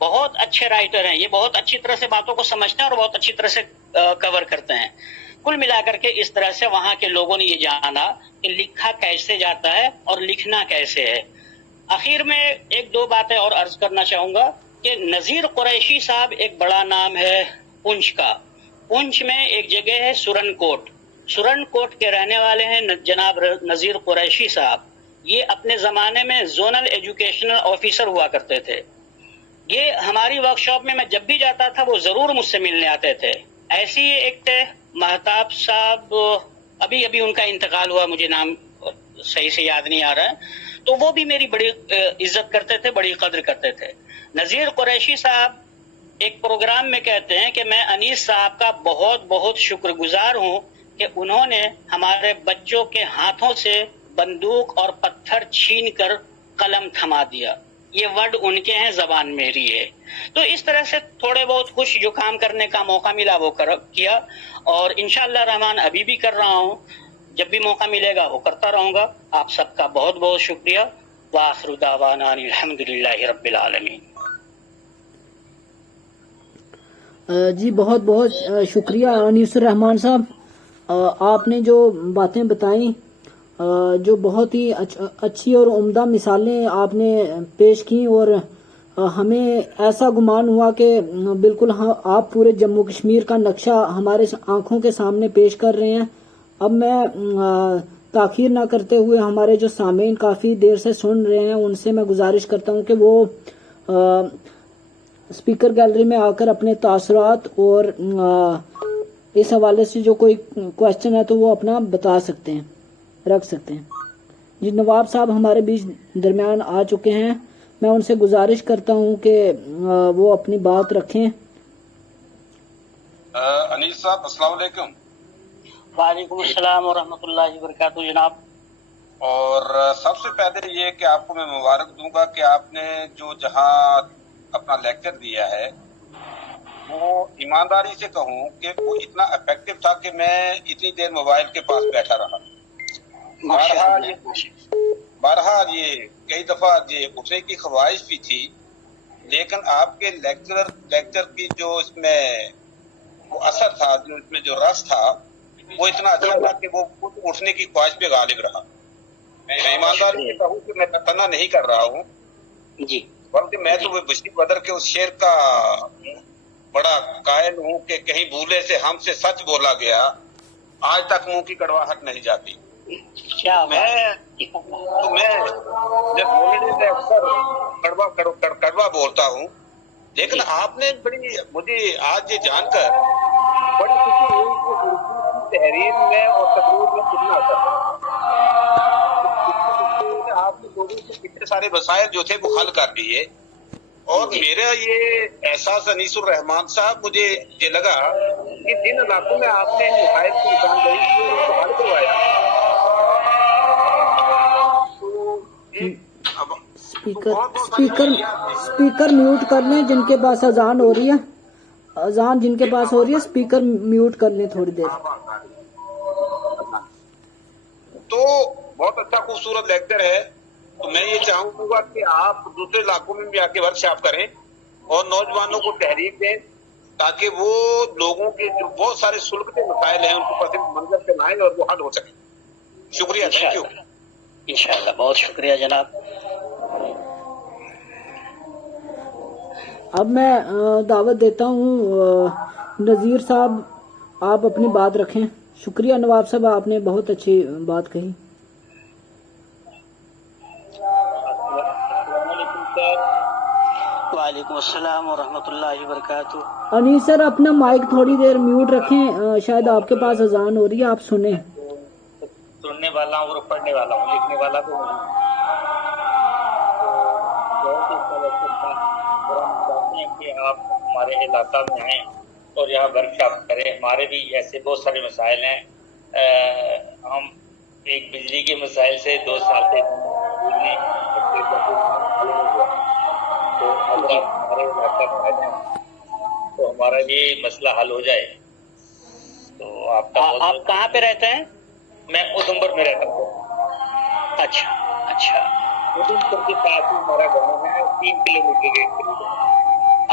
بہت اچھے رائٹر ہیں، یہ بہت اچھی طرح سے باتوں کو سمجھتے ہیں اور بہت اچھی طرح سے کور کرتے ہیں. کل ملا کر کے اس طرح سے وہاں کے لوگوں نے یہ جانا کہ لکھا کیسے جاتا ہے اور لکھنا کیسے ہے. آخر میں ایک دو باتیں اور عرض کرنا چاہوں گا کہ نذیر قریشی صاحب ایک بڑا نام ہے پونچھ کا. پونچھ میں ایک جگہ ہے سرن کوٹ. سرن کوٹ کے رہنے والے ہیں جناب نذیر قریشی صاحب. یہ اپنے زمانے میں زونل ایجوکیشنل آفیسر ہوا کرتے تھے. یہ ہماری ورک شاپ میں جب بھی جاتا تھا وہ ضرور مجھ سے ملنے آتے تھے. ایسی ہی ایک تھے مہتاب صاحب، ابھی ان کا انتقال ہوا، مجھے نام صحیح سے یاد نہیں آ رہا ہے، تو وہ بھی میری بڑی عزت کرتے تھے، بڑی قدر کرتے تھے. نذیر قریشی صاحب ایک پروگرام میں کہتے ہیں کہ میں انیس صاحب کا بہت بہت شکر گزار ہوں کہ انہوں نے ہمارے بچوں کے ہاتھوں سے بندوق اور پتھر چھین کر قلم تھما دیا. یہ ورڈ ان کے ہیں، زبان میری ہے. تو اس طرح سے تھوڑے بہت کچھ جو کام کرنے کا موقع ملا وہ کیا، اور انشاءاللہ رحمان ابھی بھی کر رہا ہوں. جب بھی موقع ملے گا وہ کرتا رہوں گا. آپ سب کا بہت بہت شکریہ. وآخر دعوانا الحمدللہ رب العالمین. جی بہت بہت شکریہ انیس الرحمان صاحب. آپ نے جو باتیں بتائیں، جو بہت ہی اچھی اور عمدہ مثالیں آپ نے پیش کی، اور ہمیں ایسا گمان ہوا کہ بالکل آپ پورے جموں کشمیر کا نقشہ ہمارے آنکھوں کے سامنے پیش کر رہے ہیں. اب میں تاخیر نہ کرتے ہوئے ہمارے جو سامعین کافی دیر سے سن رہے ہیں ان سے میں گزارش کرتا ہوں کہ وہ اسپیکر گیلری میں آ کر اپنے تاثرات اور اس حوالے سے جو کوئی کوشچن ہے تو وہ اپنا بتا سکتے ہیں، رکھ سکتے ہیں. جی نواب صاحب ہمارے بیچ درمیان آ چکے ہیں. میں ان سے گزارش کرتا ہوں کہ وہ اپنی بات رکھیں. انیس صاحب السلام علیکم. وعلیکم السلام ورحمۃ اللہ وبرکاتہ جناب. اور سب سے پہلے یہ کہ آپ کو میں مبارک دوں گا کہ آپ نے جو جہاں اپنا لیکچر دیا ہے وہ ایمانداری سے کہوں کہ وہ اتنا افیکٹو تھا کہ میں اتنی دیر موبائل کے پاس بیٹھا رہا. بہرحال یہ کئی دفعہ یہ اٹھنے کی خواہش بھی تھی، لیکن آپ کے لیکچر کی جو اس میں وہ اثر تھا، جو اس میں جو رس تھا وہ اتنا اچھا تھا کہ وہ اٹھنے کی خواہش پہ غالب رہا. میں ایمانداری سے کہوں کہ میں تنا نہیں کر رہا ہوں جی، بلکہ میں تو وہ بشری بدر کے اس شعر کا بڑا قائل ہوں کہ کہیں بھولے سے ہم سے سچ بولا گیا، آج تک منہ کی کڑواہٹ نہیں جاتی. میں بولنے سے اکثر کڑوا بولتا ہوں، لیکن آپ نے مجھے آج یہ جان کر بڑی خوشی ہوئی کہ اردو کی تحریر میں اور تقریر میں کتنا اثر ہے. آپ نے لوگوں سے کتنے سارے مسائل جو تھے وہ حل کر دیے، اور میرا یہ احساس انیس الرحمان صاحب مجھے یہ لگا کہ جن علاقوں میں آپ نے مسائل کی نشاندہی کی اور ان کو حل کروایا، اسپیکر میوٹ کر لیں جن کے پاس اذان ہو رہی ہے، اذان جن کے پاس ہو رہی ہے اسپیکر میوٹ کر لیں تھوڑی دیر. تو بہت اچھا خوبصورت لیکچر ہے. تو میں یہ چاہوں گا کہ آپ دوسرے علاقوں میں بھی آ کے ورکشاپ کریں اور نوجوانوں کو تحریک دیں تاکہ وہ لوگوں کے جو بہت سارے سلگتے مسائل ہیں ان کو پس منظر پہ لائیں اور وہ حل ہو سکیں. شکریہ. Thank you. انشاءاللہ بہت شکریہ جناب. اب میں دعوت دیتا ہوں نذیر صاحب، آپ اپنی بات رکھیں. شکریہ نواب صاحب، آپ نے بہت اچھی بات کہی. وعلیکم السلام ورحمۃ اللہ وبرکاتہ. انیس سر اپنا مائک تھوڑی دیر میوٹ رکھیں، شاید آپ کے پاس اذان ہو رہی ہے، آپ سنیں. سننے والا ہوں اور پڑھنے والا ہوں، لکھنے والا تو نہیں. کہ آپ ہمارے علاقہ میں آئیں اور یہاں ورکشاپ کریں. ہمارے بھی ایسے بہت سارے مسائل ہیں. ہم ایک بجلی کے مسائل سے 2 سال سے تو اگر آپ ہمارے علاقہ میں آ جائیں تو ہمارا یہ مسئلہ حل ہو جائے تو آپ کا. آپ کہاں پہ رہتے ہیں؟ میں ادھمپور میں رہتا ہوں. اچھا. ادھمپور کے پاس ہی ہمارا گاؤں ہے، 3 کلومیٹر کے قریب.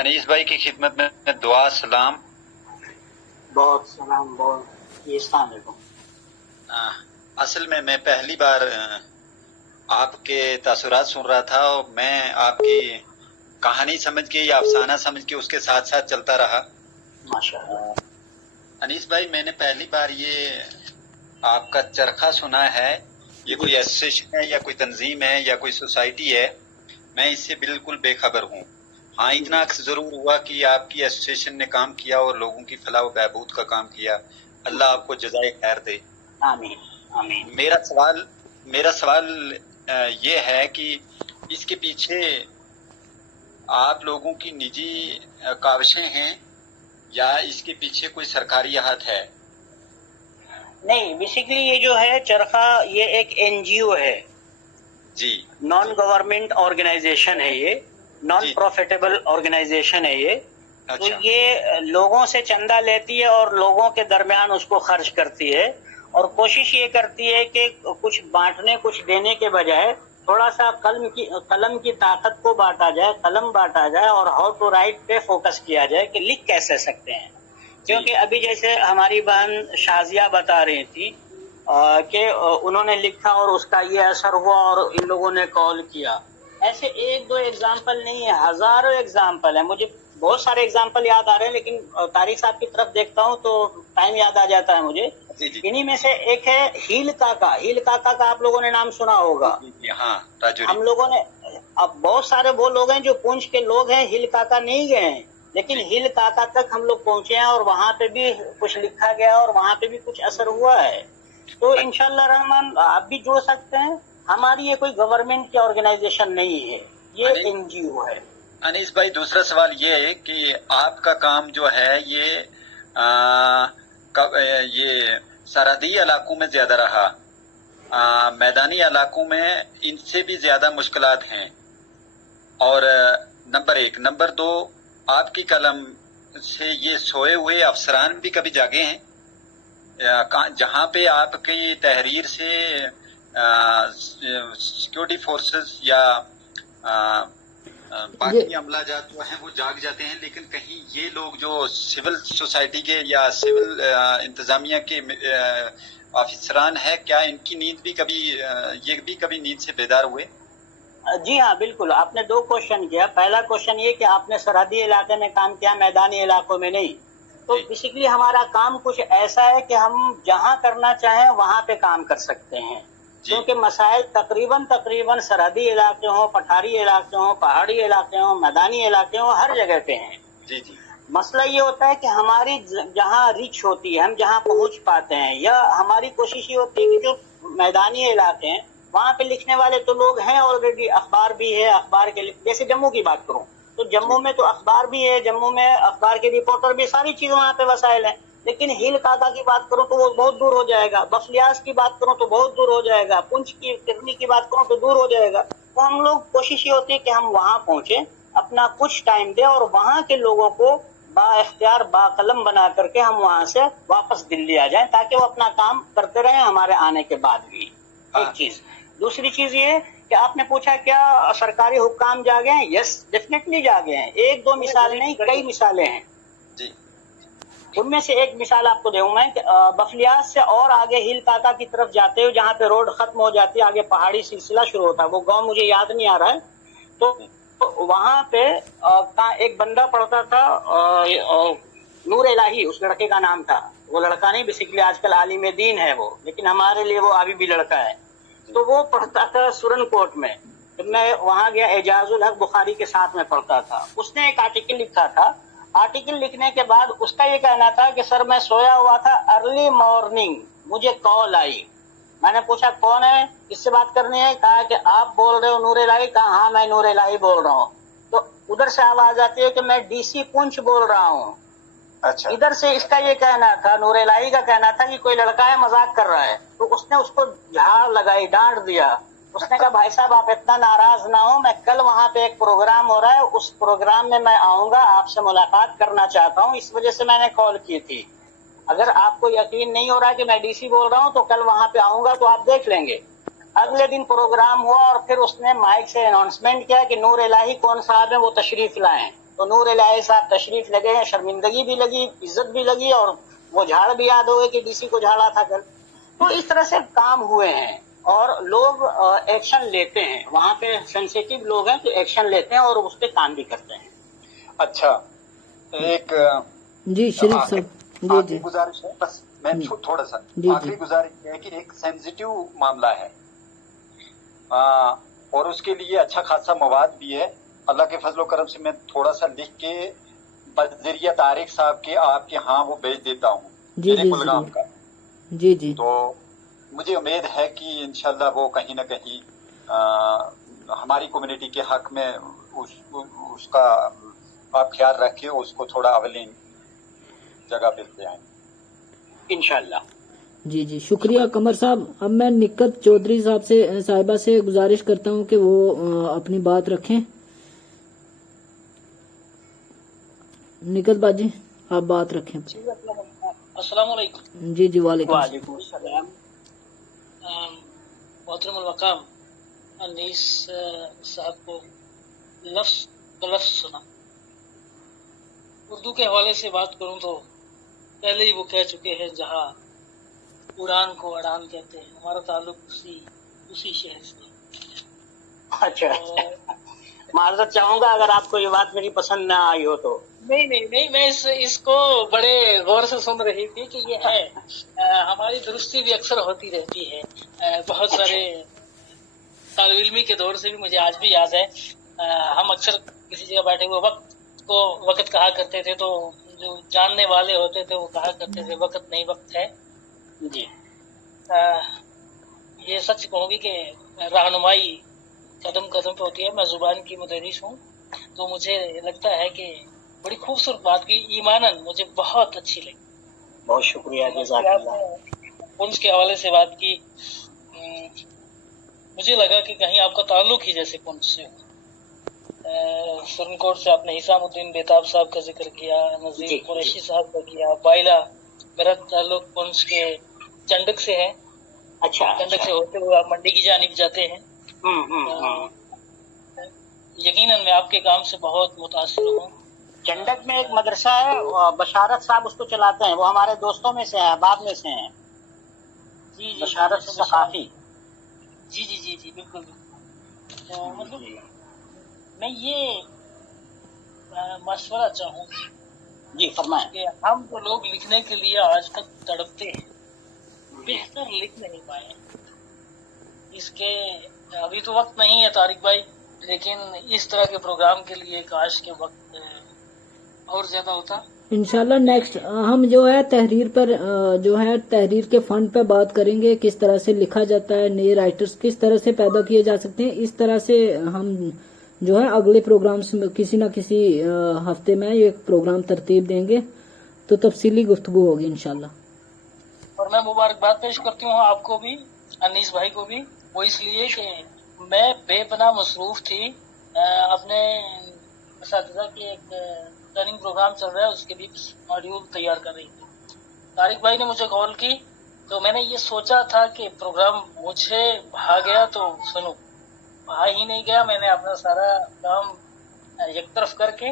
انیس بھائی کی خدمت میں دعا سلام. بہت سلام، بہت جی، السلام علیکم. اصل میں پہلی بار آپ کے تاثرات سن رہا تھا اور میں آپ کی کہانی سمجھ کے یا افسانہ سمجھ کے اس کے ساتھ ساتھ چلتا رہا. ماشاءاللہ. انیس بھائی میں نے پہلی بار یہ آپ کا چرخہ سنا ہے. یہ کوئی ایسوسیشن ہے یا کوئی تنظیم ہے یا کوئی سوسائٹی ہے؟ میں اس سے بالکل بے خبر ہوں. ہاں اتنا ضرور ہوا کہ آپ کی ایسوسیشن نے کام کیا اور لوگوں کی فلاح و بہبود کا کام کیا. اللہ آپ کو جزائے خیر دے. آمین آمین. میرا سوال یہ ہے کہ اس کے پیچھے آپ لوگوں کی نجی کاوشیں ہیں یا اس کے پیچھے کوئی سرکاری ہاتھ ہے؟ نہیں، بیسیکلی یہ جو ہے چرخہ یہ ایک NGO ہے جی. نان گورنمنٹ آرگنائزیشن ہے، یہ نان پروفیٹیبل آرگنائزیشن ہے یہ. تو یہ لوگوں سے چندہ لیتی ہے اور لوگوں کے درمیان اس کو خرچ کرتی ہے اور کوشش یہ کرتی ہے کہ کچھ بانٹنے کچھ دینے کے بجائے تھوڑا سا قلم کی طاقت کو بانٹا جائے، قلم بانٹا جائے اور ہاؤ ٹو رائٹ پہ فوکس کیا جائے کہ لکھ کیسے سکتے ہیں. کیونکہ ابھی جیسے ہماری بہن شازیہ بتا رہی تھی کہ انہوں نے لکھا اور اس کا یہ اثر ہوا اور ان لوگوں نے کال کیا. ایسے ایک دو ایگزامپل نہیں ہے، ہزاروں ایگزامپل ہیں. مجھے بہت سارے ایگزامپل یاد آ رہے ہیں لیکن طارق صاحب کی طرف دیکھتا ہوں تو ٹائم یاد آ جاتا ہے مجھے. انہی میں سے ایک ہے ہیل کاکا. ہیل کاکا کا آپ لوگوں نے نام سنا ہوگا. ہم لوگوں نے اب بہت سارے وہ لوگ ہیں جو پونچھ کے لوگ ہیں، ہیل کاکا نہیں گئے ہیں لیکن ہیل کاکا تک ہم لوگ پہنچے ہیں اور وہاں پہ بھی کچھ لکھا گیا اور وہاں پہ بھی کچھ اثر ہوا ہے. تو انشاءاللہ رحمان آپ بھی جڑ سکتے ہیں. ہماری یہ کوئی گورنمنٹ کی آرگنائزیشن نہیں ہے، یہ NGO ہے. انیس بھائی دوسرا سوال یہ ہے کہ آپ کا کام جو ہے یہ سرحدی علاقوں میں زیادہ رہا، میدانی علاقوں میں ان سے بھی زیادہ مشکلات ہیں. اور نمبر 1 نمبر 2 آپ کی قلم سے یہ سوئے ہوئے افسران بھی کبھی جاگے ہیں جہاں پہ آپ کی تحریر سے سیکورٹی فورسز یا باقی عملہ جات جو ہیں وہ جاگ جاتے ہیں، لیکن کہیں یہ لوگ جو سول سوسائٹی کے یا سول انتظامیہ کے آفیسران ہیں، کیا ان کی نیند بھی کبھی نیند سے بیدار ہوئے؟ جی ہاں بالکل. آپ نے 2 کوشچن کیا. پہلا کوشچن یہ کہ آپ نے سرحدی علاقے میں کام کیا، میدانی علاقوں میں نہیں. تو بیسیکلی ہمارا کام کچھ ایسا ہے کہ ہم جہاں کرنا چاہیں وہاں پہ کام کر سکتے ہیں. کیونکہ مسائل تقریباً سرحدی علاقے ہوں، پٹھاری علاقے ہوں، پہاڑی علاقے ہوں، میدانی علاقے ہوں، ہر جگہ پہ ہیں. مسئلہ یہ ہوتا ہے کہ ہماری جہاں ریچ ہوتی ہے، ہم جہاں پہنچ پاتے ہیں، یا ہماری کوشش یہ ہوتی ہے کہ جو میدانی علاقے ہیں وہاں پہ لکھنے والے تو لوگ ہیں آلریڈی، اخبار بھی ہے. اخبار کے جیسے جموں کی بات کروں تو جموں میں تو اخبار بھی ہے، جموں میں اخبار کے رپورٹر بھی، ساری چیزیں وہاں پہ وسائل ہیں. لیکن ہیل کاکا کی بات کروں تو وہ بہت دور ہو جائے گا، بفلیاس کی بات کروں تو بہت دور ہو جائے گا، پنچ کی کرنی کی بات کروں تو دور ہو جائے گا. تو ہم لوگ کوشش یہ ہوتی ہے کہ ہم وہاں پہنچیں، اپنا کچھ ٹائم دیں اور وہاں کے لوگوں کو با اختیار با قلم بنا کر کے ہم وہاں سے واپس دلی آ جائیں تاکہ وہ اپنا کام کرتے رہیں ہمارے آنے کے بعد بھی. ایک چیز. دوسری چیز یہ کہ آپ نے پوچھا کیا سرکاری حکام جاگے ہیں؟ یس ڈیفینیٹلی جاگے ہیں. 1-2 مثال نہیں، کئی مثالیں ہیں. ان میں سے ایک مثال آپ کو دوں میں کہ بفلیاس سے اور آگے ہیل کاکا کی طرف جاتے ہوئے جہاں پہ روڈ ختم ہو جاتی ہے، آگے پہاڑی سلسلہ شروع ہوتا ہے، وہ گاؤں مجھے یاد نہیں آ رہا ہے. تو وہاں پہ ایک بندہ پڑھتا تھا نور الہی، اس لڑکے کا نام تھا. وہ لڑکا نہیں، بیسیکلی آج کل عالم دین ہے وہ، لیکن ہمارے لیے وہ ابھی بھی لڑکا ہے. تو وہ پڑھتا تھا سورن کوٹ میں. میں وہاں گیا، اعجاز الحق بخاری کے ساتھ میں پڑھتا تھا. اس نے ایک آرٹیکل لکھا تھا. آرٹیکل لکھنے کے بعد اس کا یہ کہنا تھا کہ سر میں سویا ہوا تھا، ارلی مارننگ مجھے کال آئی. میں نے پوچھا کون ہے، کس سے بات کرنی ہے؟ کہا کہ آپ بول رہے ہو نور الہی؟ کہا ہاں میں نور الہی بول رہا ہوں. تو ادھر سے آواز آتی ہے کہ میں DC پونچھ بول رہا ہوں. اچھا. ادھر سے اس کا یہ کہنا تھا، نور الہی کا کہنا تھا کہ کوئی لڑکا ہے مذاق کر رہا ہے. تو اس نے اس کو جھاڑ لگائی، ڈانٹ دیا. اس نے کہا بھائی صاحب آپ اتنا ناراض نہ ہو، میں کل وہاں پہ ایک پروگرام ہو رہا ہے، اس پروگرام میں میں آؤں گا، آپ سے ملاقات کرنا چاہتا ہوں، اس وجہ سے میں نے کال کی تھی. اگر آپ کو یقین نہیں ہو رہا کہ میں DC بول رہا ہوں تو کل وہاں پہ آؤں گا تو آپ دیکھ لیں گے. اگلے دن پروگرام ہوا اور پھر اس نے مائک سے اناؤنسمنٹ کیا کہ نور الہی کون صاحب ہیں وہ تشریف لائیں. تو نور الہی صاحب تشریف لگے ہیں, شرمندگی بھی لگی, عزت بھی لگی, اور وہ جھاڑ بھی یاد ہوئے کہ ڈی سی کو جھاڑا تھا کل. تو اس طرح سے کام ہوئے ہیں اور لوگ ایکشن لیتے ہیں. وہاں پہ سینسیٹیو لوگ ہیں جو ایکشن لیتے ہیں اور اس پہ کام بھی کرتے ہیں. اچھا, ایک جی شریف صاحب, آخری گزارش ہے, بس میں تھوڑا سا آخری گزارش ہے کہ ایک سینسیٹیو معاملہ ہے اور اس کے لیے اچھا خاصا مواد بھی ہے. اللہ کے فضل و کرم سے میں تھوڑا سا لکھ کے بذریعہ طارق صاحب کے آپ کے ہاں وہ بھیج دیتا ہوں, کلگام کا. جی جی, تو مجھے امید ہے کہ انشاءاللہ وہ کہیں نہ کہیں ہماری کمیونٹی کے حق میں اس کا آپ خیال رکھیں, اس کو تھوڑا اولین جگہ پہ لے آئیں انشاءاللہ. جی جی, شکریہ قمر صاحب. اب میں نکت چودھری صاحبہ سے گزارش کرتا ہوں کہ وہ اپنی بات رکھیں. نکت باجی آپ بات رکھیں. السلام علیکم. جی جی, وعلیکم السلام. محترم المقام انیس صاحب کو لفظ بلفظ سنا. اردو کے حوالے سے بات کروں تو پہلے ہی وہ کہہ چکے ہیں, جہاں اڑان کو اڑان کہتے ہیں, ہمارا تعلق اسی شہر سے. اچھا, معذرت چاہوں گا اگر آپ کو یہ بات میری پسند نہ آئی ہو تو. نہیں, میں اس کو بڑے غور سے سن رہی تھی کہ یہ ہے, ہماری درستی بھی اکثر ہوتی رہتی ہے. بہت سارے طالب علمی کے دور سے بھی مجھے آج بھی یاد ہے, ہم اکثر کسی جگہ بیٹھے ہوئے وقت کہا کرتے تھے, تو جو جاننے والے ہوتے تھے وہ کہا کرتے تھے وقت نہیں وقت ہے. جی, یہ سچ کہوں گی کہ رہنمائی قدم قدم پہ ہوتی ہے. میں زبان کی مدرس ہوں, تو مجھے لگتا ہے کہ بڑی خوبصورت بات کی, ایماناً مجھے بہت اچھی لگی. بہت شکریہ, جزاک اللہ. پنچ کے حوالے سے بات کی, مجھے لگا کہ کہیں آپ کا تعلق ہی جیسے پنچ سے ہو. سرن کوٹ سے آپ نے حسام الدین بیتاب صاحب کا ذکر کیا, نذیر قریشی صاحب کا کیا. بائلا, میرا تعلق پنچ کے چنڈک سے ہے. اچھا, چنڈک سے ہوتے ہوئے آپ منڈی کی جانب جاتے ہیں. یقیناً میں آپ کے کام سے بہت متاثر ہوں. چنڈک میں ایک مدرسہ ہے, بشارت صاحب اس کو چلاتے ہیں, وہ ہمارے دوستوں میں سے ہیں, احباب میں سے ہیں. جی, بشارت ثقافی. جی جی جی جی, بالکل بالکل. مطلب میں یہ مشورہ چاہوں جی, فرمائیں. کہ ہم تو لوگ لکھنے کے لیے آج تک تڑپتے ہیں, بہتر لکھ نہیں پائے. اس کے ابھی تو وقت نہیں ہے طارق بھائی, لیکن اس طرح کے پروگرام کے لیے کاش کے وقت اور زیادہ ہوتا. انشاءاللہ نیکسٹ ہم جو ہے تحریر پر جو ہے تحریر کے فن پہ بات کریں گے, کس طرح سے لکھا جاتا ہے, نئے رائٹرز کس طرح سے پیدا کیے جا سکتے ہیں. اس طرح سے ہم جو ہے اگلے پروگرامز میں کسی نہ کسی ہفتے میں یہ پروگرام ترتیب دیں گے, تو تفصیلی گفتگو ہوگی انشاءاللہ. اور میں مبارکباد پیش کرتی ہوں آپ کو بھی, انیس بھائی کو بھی. وہ اس لیے کہ میں بے پناہ مصروف تھی, اپنے اساتذہ کی ایک ٹریننگ پروگرام چل رہا ہے, اس کے بھی ماڈیول تیار کر رہی تھی. طارق بھائی نے مجھے کال کی, تو میں نے یہ سوچا تھا کہ پروگرام مجھے بھا گیا تو سنو, بھا ہی نہیں گیا. میں نے اپنا سارا کام یک طرف کر کے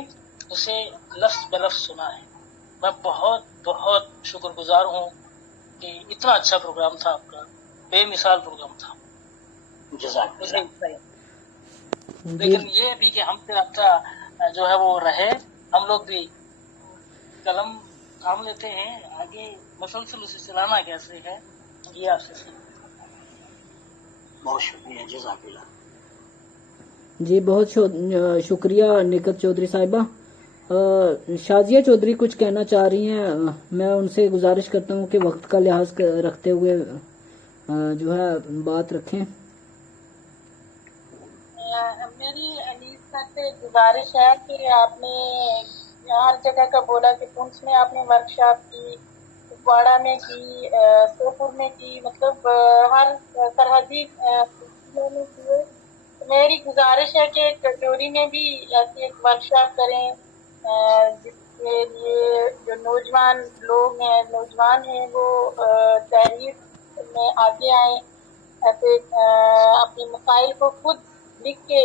اسے لفظ بلفظ سنا ہے. میں بہت بہت شکر گزار ہوں کہ اتنا اچھا پروگرام تھا آپ کا, بے مثال پروگرام تھا. جزاک اللہ. لیکن یہ بھی کہ ہم سے آپ کا جو ہے وہ رہے, ہم لوگ بھی قلم تھام لیتے ہیں, آگے مسلسل اسے چلانا کیسے ہے یہ آپ سے سیکھیں. بہت شکریہ, جزاک اللہ. جی بہت شکریہ نکت چودھری صاحبہ. شازیہ چودھری کچھ کہنا چاہ رہی ہیں, میں ان سے گزارش کرتا ہوں کہ وقت کا لحاظ رکھتے ہوئے جو ہے بات رکھیں. میری انیس صاحب سے گزارش ہے کہ آپ نے ہر جگہ کا بولا کہ پونچھ میں آپ نے ورکشاپ کی, کپواڑہ میں کی, سوپور میں کی, مطلب ہر سرحدی میں کیے. میری گزارش ہے کہ کٹوری میں بھی ایسی ایک ورکشاپ کریں, جس کے لیے جو نوجوان لوگ ہیں, نوجوان ہیں, وہ تحریر میں آگے آئیں, ایسے اپنے مسائل کو خود لکھ کے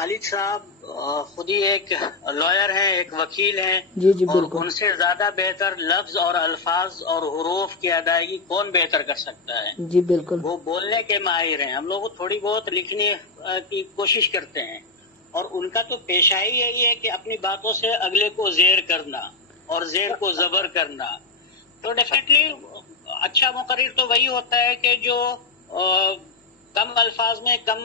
خالد صاحب خود ہی ایک لائر ہیں، ایک وکیل ہیں، جی جی اور بالکل. ان سے زیادہ بہتر لفظ اور الفاظ اور حروف کی ادائیگی کون بہتر کر سکتا ہے؟ جی بالکل. وہ بولنے کے ماہر ہیں، ہم لوگ تھوڑی بہت لکھنے کی کوشش کرتے ہیں، اور ان کا تو پیشہ ہی یہی ہے کہ اپنی باتوں سے اگلے کو زیر کرنا اور زیر کو زبر کرنا. تو ڈیفینیٹلی اچھا مقرر تو وہی ہوتا ہے کہ جو کم الفاظ میں، کم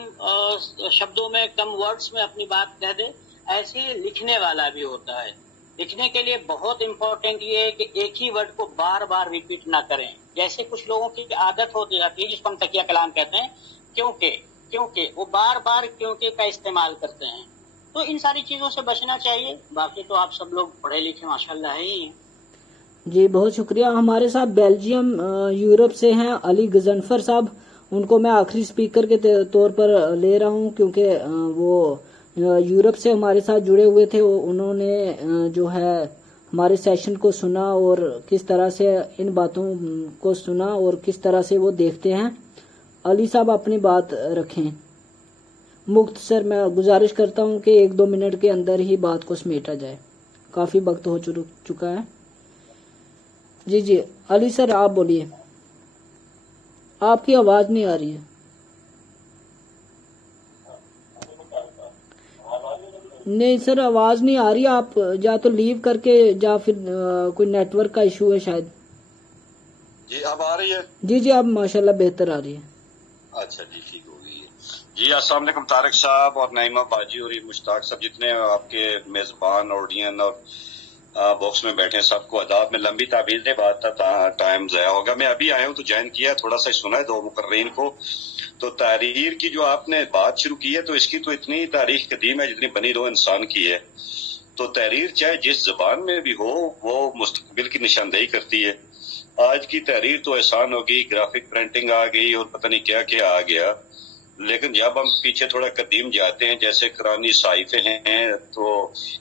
شبدوں میں، کم ورڈز میں اپنی بات کہہ دے. ایسے ہی لکھنے والا بھی ہوتا ہے. لکھنے کے لیے بہت امپورٹنٹ یہ ہے کہ ایک ہی ورڈ کو بار بار ریپیٹ نہ کریں. جیسے کچھ لوگوں کی عادت ہوتی جاتی ہے جس کو ہم تکیہ کلام کہتے ہیں، کیونکہ وہ بار بار کیونکہ کا استعمال کرتے ہیں. تو ان ساری چیزوں سے بچنا چاہیے. باقی تو آپ سب لوگ پڑھے لکھے ماشاءاللہ ہی ہیں. جی بہت شکریہ. ہمارے ساتھ بیلجیم یورپ سے ہیں علی غضنفر صاحب. ان کو میں آخری سپیکر کے طور پر لے رہا ہوں کیونکہ وہ یورپ سے ہمارے ساتھ جڑے ہوئے تھے. انہوں نے جو ہے ہمارے سیشن کو سنا اور کس طرح سے ان باتوں کو سنا اور کس طرح سے وہ دیکھتے ہیں. علی صاحب اپنی بات رکھیں. مختصر میں گزارش کرتا ہوں کہ 1-2 منٹ کے اندر ہی بات کو سمیٹا جائے، کافی وقت ہو چکا ہے. جی علی سر آپ بولیے. آپ کی آواز نہیں آ رہی ہے. نہیں سر آواز نہیں آ رہی. آپ یا تو لیو کر کے یا پھر کوئی نیٹ ورک کا ایشو ہے شاید. جی اب آ رہی ہے؟ جی اب ماشاءاللہ بہتر آ رہی ہے. اچھا جی ٹھیک ہو گئی ہے. جی السلام علیکم طارق صاحب اور نعیمہ باجی اور مشتاق صاحب، جتنے آپ کے میزبان آڈین اور باکس میں بیٹھے ہیں، سب کو آداب. میں لمبی تعبیر نہیں بات تھا، ٹائم ضائع ہوگا. میں ابھی آیا ہوں تو جوائن کیا، تھوڑا سا سنا ہے 2 مقررین کو. تو تحریر کی جو آپ نے بات شروع کی ہے تو اس کی تو اتنی تاریخ قدیم ہے جتنی بنی روح انسان کی ہے. تو تحریر چاہے جس زبان میں بھی ہو وہ مستقبل کی نشاندہی کرتی ہے. آج کی تحریر تو آسان ہوگی، گرافک پرنٹنگ آ گئی اور پتہ نہیں کیا کیا آ گیا. لیکن جب ہم پیچھے تھوڑا قدیم جاتے ہیں، جیسے قرآنی صحائفیں ہیں تو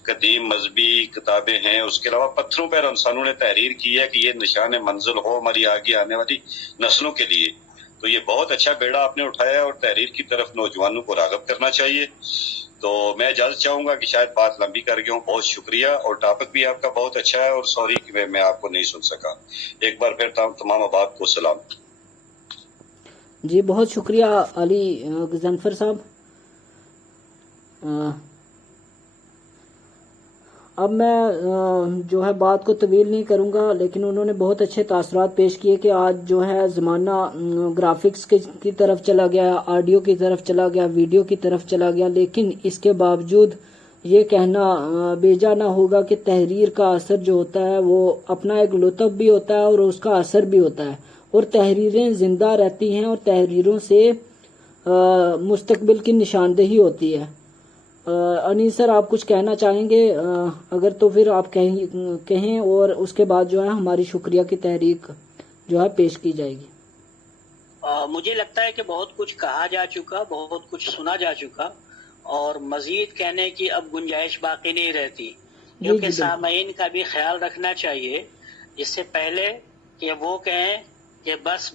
قدیم مذہبی کتابیں ہیں، اس کے علاوہ پتھروں پر انسانوں نے تحریر کی ہے کہ یہ نشان منزل ہو ہماری آگے آنے والی نسلوں کے لیے. تو یہ بہت اچھا بیڑا آپ نے اٹھایا اور تحریر کی طرف نوجوانوں کو راغب کرنا چاہیے. تو میں اجازت چاہوں گا کہ شاید بات لمبی کر گیا ہوں. بہت شکریہ، اور ٹاپک بھی آپ کا بہت اچھا ہے، اور سوری کہ میں آپ کو نہیں سن سکا. ایک بار پھر تمام احباب کو سلام. جی بہت شکریہ علی غضنفر صاحب. اب میں جو ہے بات کو طویل نہیں کروں گا، لیکن انہوں نے بہت اچھے تاثرات پیش کیے کہ آج جو ہے زمانہ گرافکس کی طرف چلا گیا، آڈیو کی طرف چلا گیا، ویڈیو کی طرف چلا گیا. لیکن اس کے باوجود یہ کہنا بیجا نہ ہوگا کہ تحریر کا اثر جو ہوتا ہے وہ اپنا ایک لطف بھی ہوتا ہے اور اس کا اثر بھی ہوتا ہے، اور تحریریں زندہ رہتی ہیں اور تحریروں سے مستقبل کی نشاندہی ہوتی ہے. انیس سر آپ کچھ کہنا چاہیں گے؟ اگر تو پھر آپ کہیں اور اس کے بعد جو ہے ہماری شکریہ کی تحریک جو ہے پیش کی جائے گی. مجھے لگتا ہے کہ بہت کچھ کہا جا چکا، بہت کچھ سنا جا چکا، اور مزید کہنے کی اب گنجائش باقی نہیں رہتی، کیونکہ سامعین کا بھی خیال رکھنا چاہیے اس سے پہلے کہ وہ کہیں کہ بس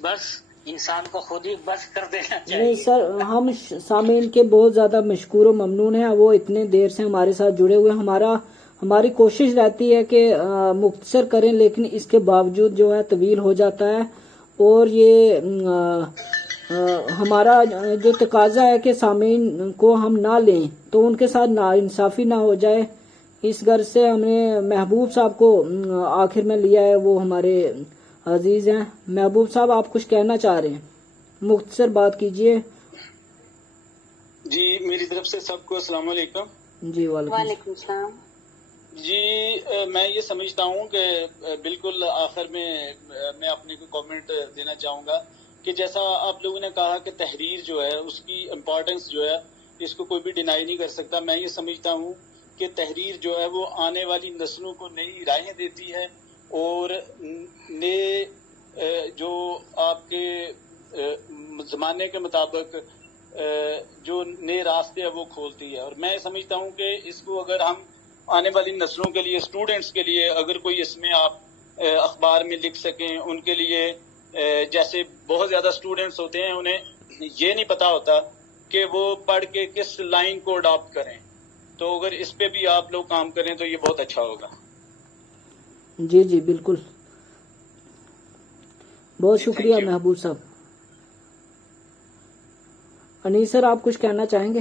انسان کو خود ہی بس کر دینا چاہیے. نہیں سر، ہم سامعین کے بہت زیادہ مشکور و ممنون ہیں، وہ اتنے دیر سے ہمارے ساتھ جڑے ہوئے. ہماری کوشش رہتی ہے کہ مختصر کریں، لیکن اس کے باوجود جو ہے طویل ہو جاتا ہے، اور یہ ہمارا جو تقاضا ہے کہ سامعین کو ہم نہ لیں تو ان کے ساتھ ناانصافی نہ ہو جائے. اس غرض سے ہم نے محبوب صاحب کو آخر میں لیا ہے، وہ ہمارے عزیز ہیں. محبوب صاحب آپ کچھ کہنا چاہ رہے ہیں؟ مختصر بات کیجئے. جی میری طرف سے سب کو السلام علیکم. جی وعلیکم السلام. جی میں یہ سمجھتا ہوں کہ بالکل آخر میں اپنے کو کامنٹ دینا چاہوں گا کہ جیسا آپ لوگوں نے کہا کہ تحریر جو ہے اس کی امپورٹنس جو ہے اس کو کوئی بھی ڈینائی نہیں کر سکتا. میں یہ سمجھتا ہوں کہ تحریر جو ہے وہ آنے والی نسلوں کو نئی راہیں دیتی ہے اور نئے جو آپ کے زمانے کے مطابق جو نئے راستے ہیں وہ کھولتی ہے. اور میں سمجھتا ہوں کہ اس کو اگر ہم آنے والی نسلوں کے لیے، اسٹوڈنٹس کے لیے اگر کوئی اس میں آپ اخبار میں لکھ سکیں، ان کے لیے جیسے بہت زیادہ اسٹوڈنٹس ہوتے ہیں انہیں یہ نہیں پتا ہوتا کہ وہ پڑھ کے کس لائن کو اڈاپٹ کریں. تو اگر اس پہ بھی آپ لوگ کام کریں تو یہ بہت اچھا ہوگا. جی جی بالکل, بہت شکریہ محبوب صاحب. انیس سر, آپ کچھ کہنا چاہیں گے؟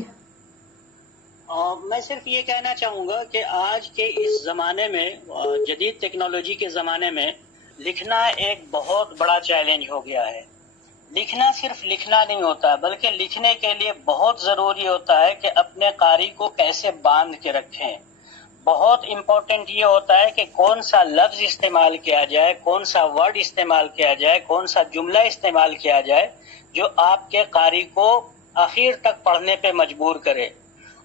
میں صرف یہ کہنا چاہوں گا کہ آج کے اس زمانے میں, جدید ٹیکنالوجی کے زمانے میں, لکھنا ایک بہت بڑا چیلنج ہو گیا ہے. لکھنا صرف لکھنا نہیں ہوتا, بلکہ لکھنے کے لیے بہت ضروری ہوتا ہے کہ اپنے قاری کو کیسے باندھ کے رکھیں. بہت امپورٹنٹ یہ ہوتا ہے کہ کون سا لفظ استعمال کیا جائے, کون سا ورڈ استعمال کیا جائے, کون سا جملہ استعمال کیا جائے جو آپ کے قاری کو آخر تک پڑھنے پہ مجبور کرے.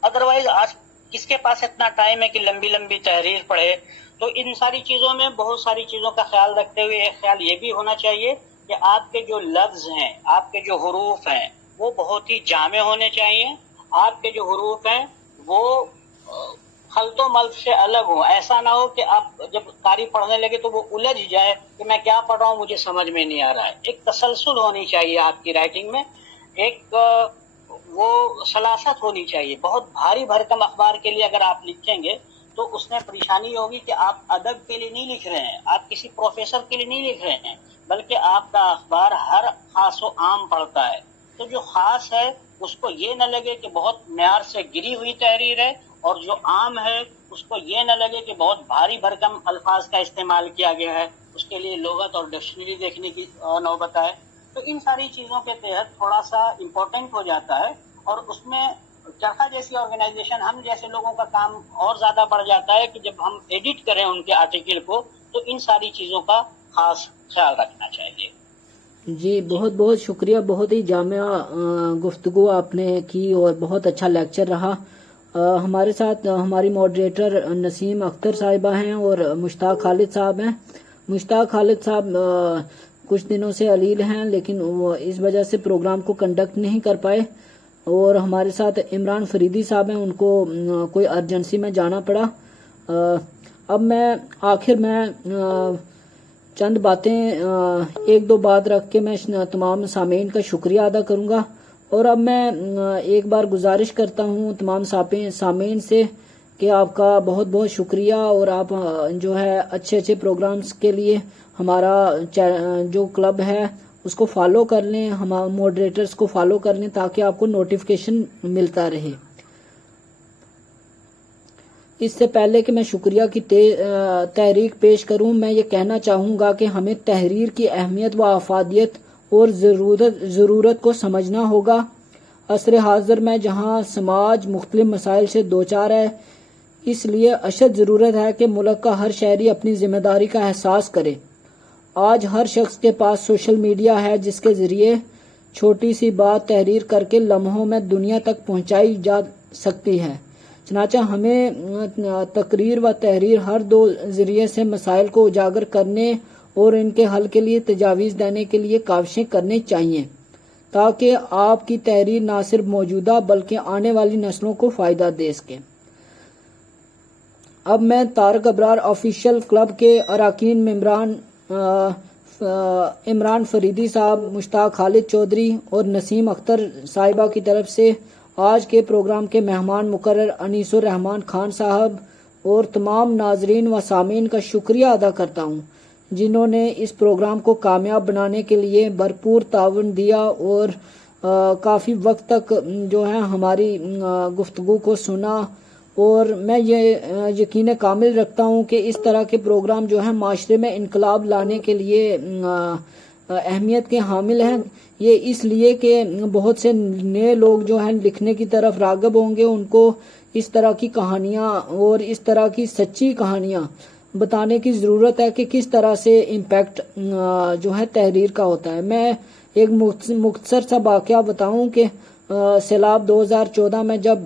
ادروائز آج کس کے پاس اتنا ٹائم ہے کہ لمبی لمبی تحریر پڑھے؟ تو ان ساری چیزوں میں بہت ساری چیزوں کا خیال رکھتے ہوئے ایک خیال یہ بھی ہونا چاہیے کہ آپ کے جو لفظ ہیں, آپ کے جو حروف ہیں, وہ بہت ہی جامع ہونے چاہیے. آپ کے جو حروف ہیں وہ خلط و ملط سے الگ ہوں. ایسا نہ ہو کہ آپ جب قاری پڑھنے لگے تو وہ الجھ جائے کہ میں کیا پڑھ رہا ہوں, مجھے سمجھ میں نہیں آ رہا ہے. ایک تسلسل ہونی چاہیے آپ کی رائٹنگ میں, ایک وہ سلاست ہونی چاہیے. بہت بھاری بھرکم اخبار کے لیے اگر آپ لکھیں گے تو اس میں پریشانی ہوگی کہ آپ ادب کے لیے نہیں لکھ رہے ہیں, آپ کسی پروفیسر کے لیے نہیں لکھ رہے ہیں, بلکہ آپ کا اخبار ہر خاص و عام پڑھتا ہے. تو جو خاص ہے اس کو یہ نہ لگے کہ بہت معیار سے گری ہوئی تحریر ہے, اور جو عام ہے اس کو یہ نہ لگے کہ بہت بھاری بھرکم الفاظ کا استعمال کیا گیا ہے, اس کے لیے لغت اور ڈکشنری دیکھنے کی نوبت آئے. تو ان ساری چیزوں کے تحت تھوڑا سا امپورٹنٹ ہو جاتا ہے, اور اس میں چرخا جیسی آرگنائزیشن, ہم جیسے لوگوں کا کام اور زیادہ بڑھ جاتا ہے کہ جب ہم ایڈٹ کریں ان کے آرٹیکل کو تو ان ساری چیزوں کا خاص خیال رکھنا چاہیے. جی بہت بہت شکریہ, بہت ہی جامع گفتگو آپ نے کی اور بہت اچھا لیکچر رہا. ہمارے ساتھ ہماری ماڈریٹر نسیم اختر صاحبہ ہیں اور مشتاق خالد صاحب ہیں. مشتاق خالد صاحب کچھ دنوں سے علیل ہیں, لیکن وہ اس وجہ سے پروگرام کو کنڈکٹ نہیں کر پائے. اور ہمارے ساتھ عمران فریدی صاحب ہیں, ان کو کوئی ارجنسی میں جانا پڑا. اب میں آخر میں چند باتیں ایک دو بات رکھ کے میں تمام سامعین کا شکریہ ادا کروں گا. اور اب میں ایک بار گزارش کرتا ہوں تمام سامعین سے کہ آپ کا بہت بہت شکریہ, اور آپ جو ہے اچھے اچھے پروگرامز کے لیے ہمارا جو کلب ہے اس کو فالو کر لیں, ہم ماڈریٹرز کو فالو کر لیں تاکہ آپ کو نوٹیفیکیشن ملتا رہے. اس سے پہلے کہ میں شکریہ کی تحریک پیش کروں, میں یہ کہنا چاہوں گا کہ ہمیں تحریر کی اہمیت و افادیت اور ضرورت کو سمجھنا ہوگا. عصر حاضر میں جہاں سماج مختلف مسائل سے دوچار ہے, اس لیے اشد ضرورت ہے کہ ملک کا ہر شہری اپنی ذمہ داری کا احساس کرے. آج ہر شخص کے پاس سوشل میڈیا ہے جس کے ذریعے چھوٹی سی بات تحریر کر کے لمحوں میں دنیا تک پہنچائی جا سکتی ہے. چنانچہ ہمیں تقریر و تحریر ہر دو ذریعے سے مسائل کو اجاگر کرنے اور ان کے حل کے لیے تجاویز دینے کے لیے کاوشیں کرنی چاہیے, تاکہ آپ کی تحریر نہ صرف موجودہ بلکہ آنے والی نسلوں کو فائدہ دے سکے. اب میں طارق ابرار آفیشیل کلب کے اراکین ممبران عمران فریدی صاحب, مشتاق خالد چودھری اور نسیم اختر صاحبہ کی طرف سے آج کے پروگرام کے مہمان مقرر انیس الرحمان خان صاحب اور تمام ناظرین و سامعین کا شکریہ ادا کرتا ہوں جنہوں نے اس پروگرام کو کامیاب بنانے کے لیے بھرپور تعاون دیا اور کافی وقت تک جو ہے ہماری گفتگو کو سنا. اور میں یہ یقین کامل رکھتا ہوں کہ اس طرح کے پروگرام جو ہیں معاشرے میں انقلاب لانے کے لیے اہمیت کے حامل ہیں. یہ اس لیے کہ بہت سے نئے لوگ جو ہیں لکھنے کی طرف راغب ہوں گے, ان کو اس طرح کی کہانیاں اور اس طرح کی سچی کہانیاں بتانے کی ضرورت ہے کہ کس طرح سے امپیکٹ جو ہے تحریر کا ہوتا ہے. میں ایک مختصر سا واقعہ بتاؤں کہ سیلاب 2014 میں جب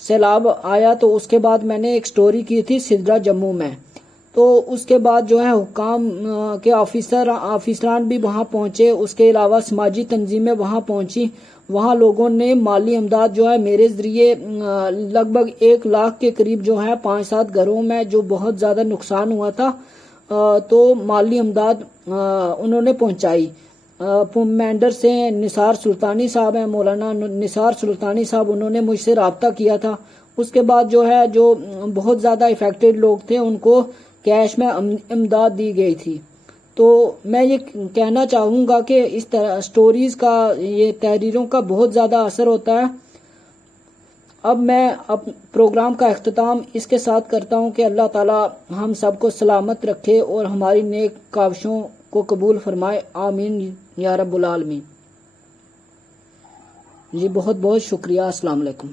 سیلاب آیا تو اس کے بعد میں نے ایک سٹوری کی تھی سدرا جموں میں. تو اس کے بعد جو ہے حکام کے آفیسران بھی وہاں پہنچے, اس کے علاوہ سماجی تنظیمیں وہاں پہنچی. وہاں لوگوں نے مالی امداد جو ہے میرے ذریعے لگ بھگ 1 لاکھ کے قریب جو ہے 5-7 گھروں میں جو بہت زیادہ نقصان ہوا تھا, تو مالی امداد انہوں نے پہنچائی. پومینڈر سے نثار سلطانی صاحب ہیں، مولانا نثار سلطانی صاحب، انہوں نے مجھ سے رابطہ کیا تھا. اس کے بعد جو ہے جو بہت زیادہ افیکٹڈ لوگ تھے ان کو کیش میں امداد دی گئی تھی. تو میں یہ کہنا چاہوں گا کہ اس طرح سٹوریز کا، یہ تحریروں کا بہت زیادہ اثر ہوتا ہے. اب میں پروگرام کا اختتام اس کے ساتھ کرتا ہوں کہ اللہ تعالی ہم سب کو سلامت رکھے اور ہماری نیک کاوشوں کو قبول فرمائے. آمین یا رب العالمین. جی بہت بہت شکریہ. السلام علیکم.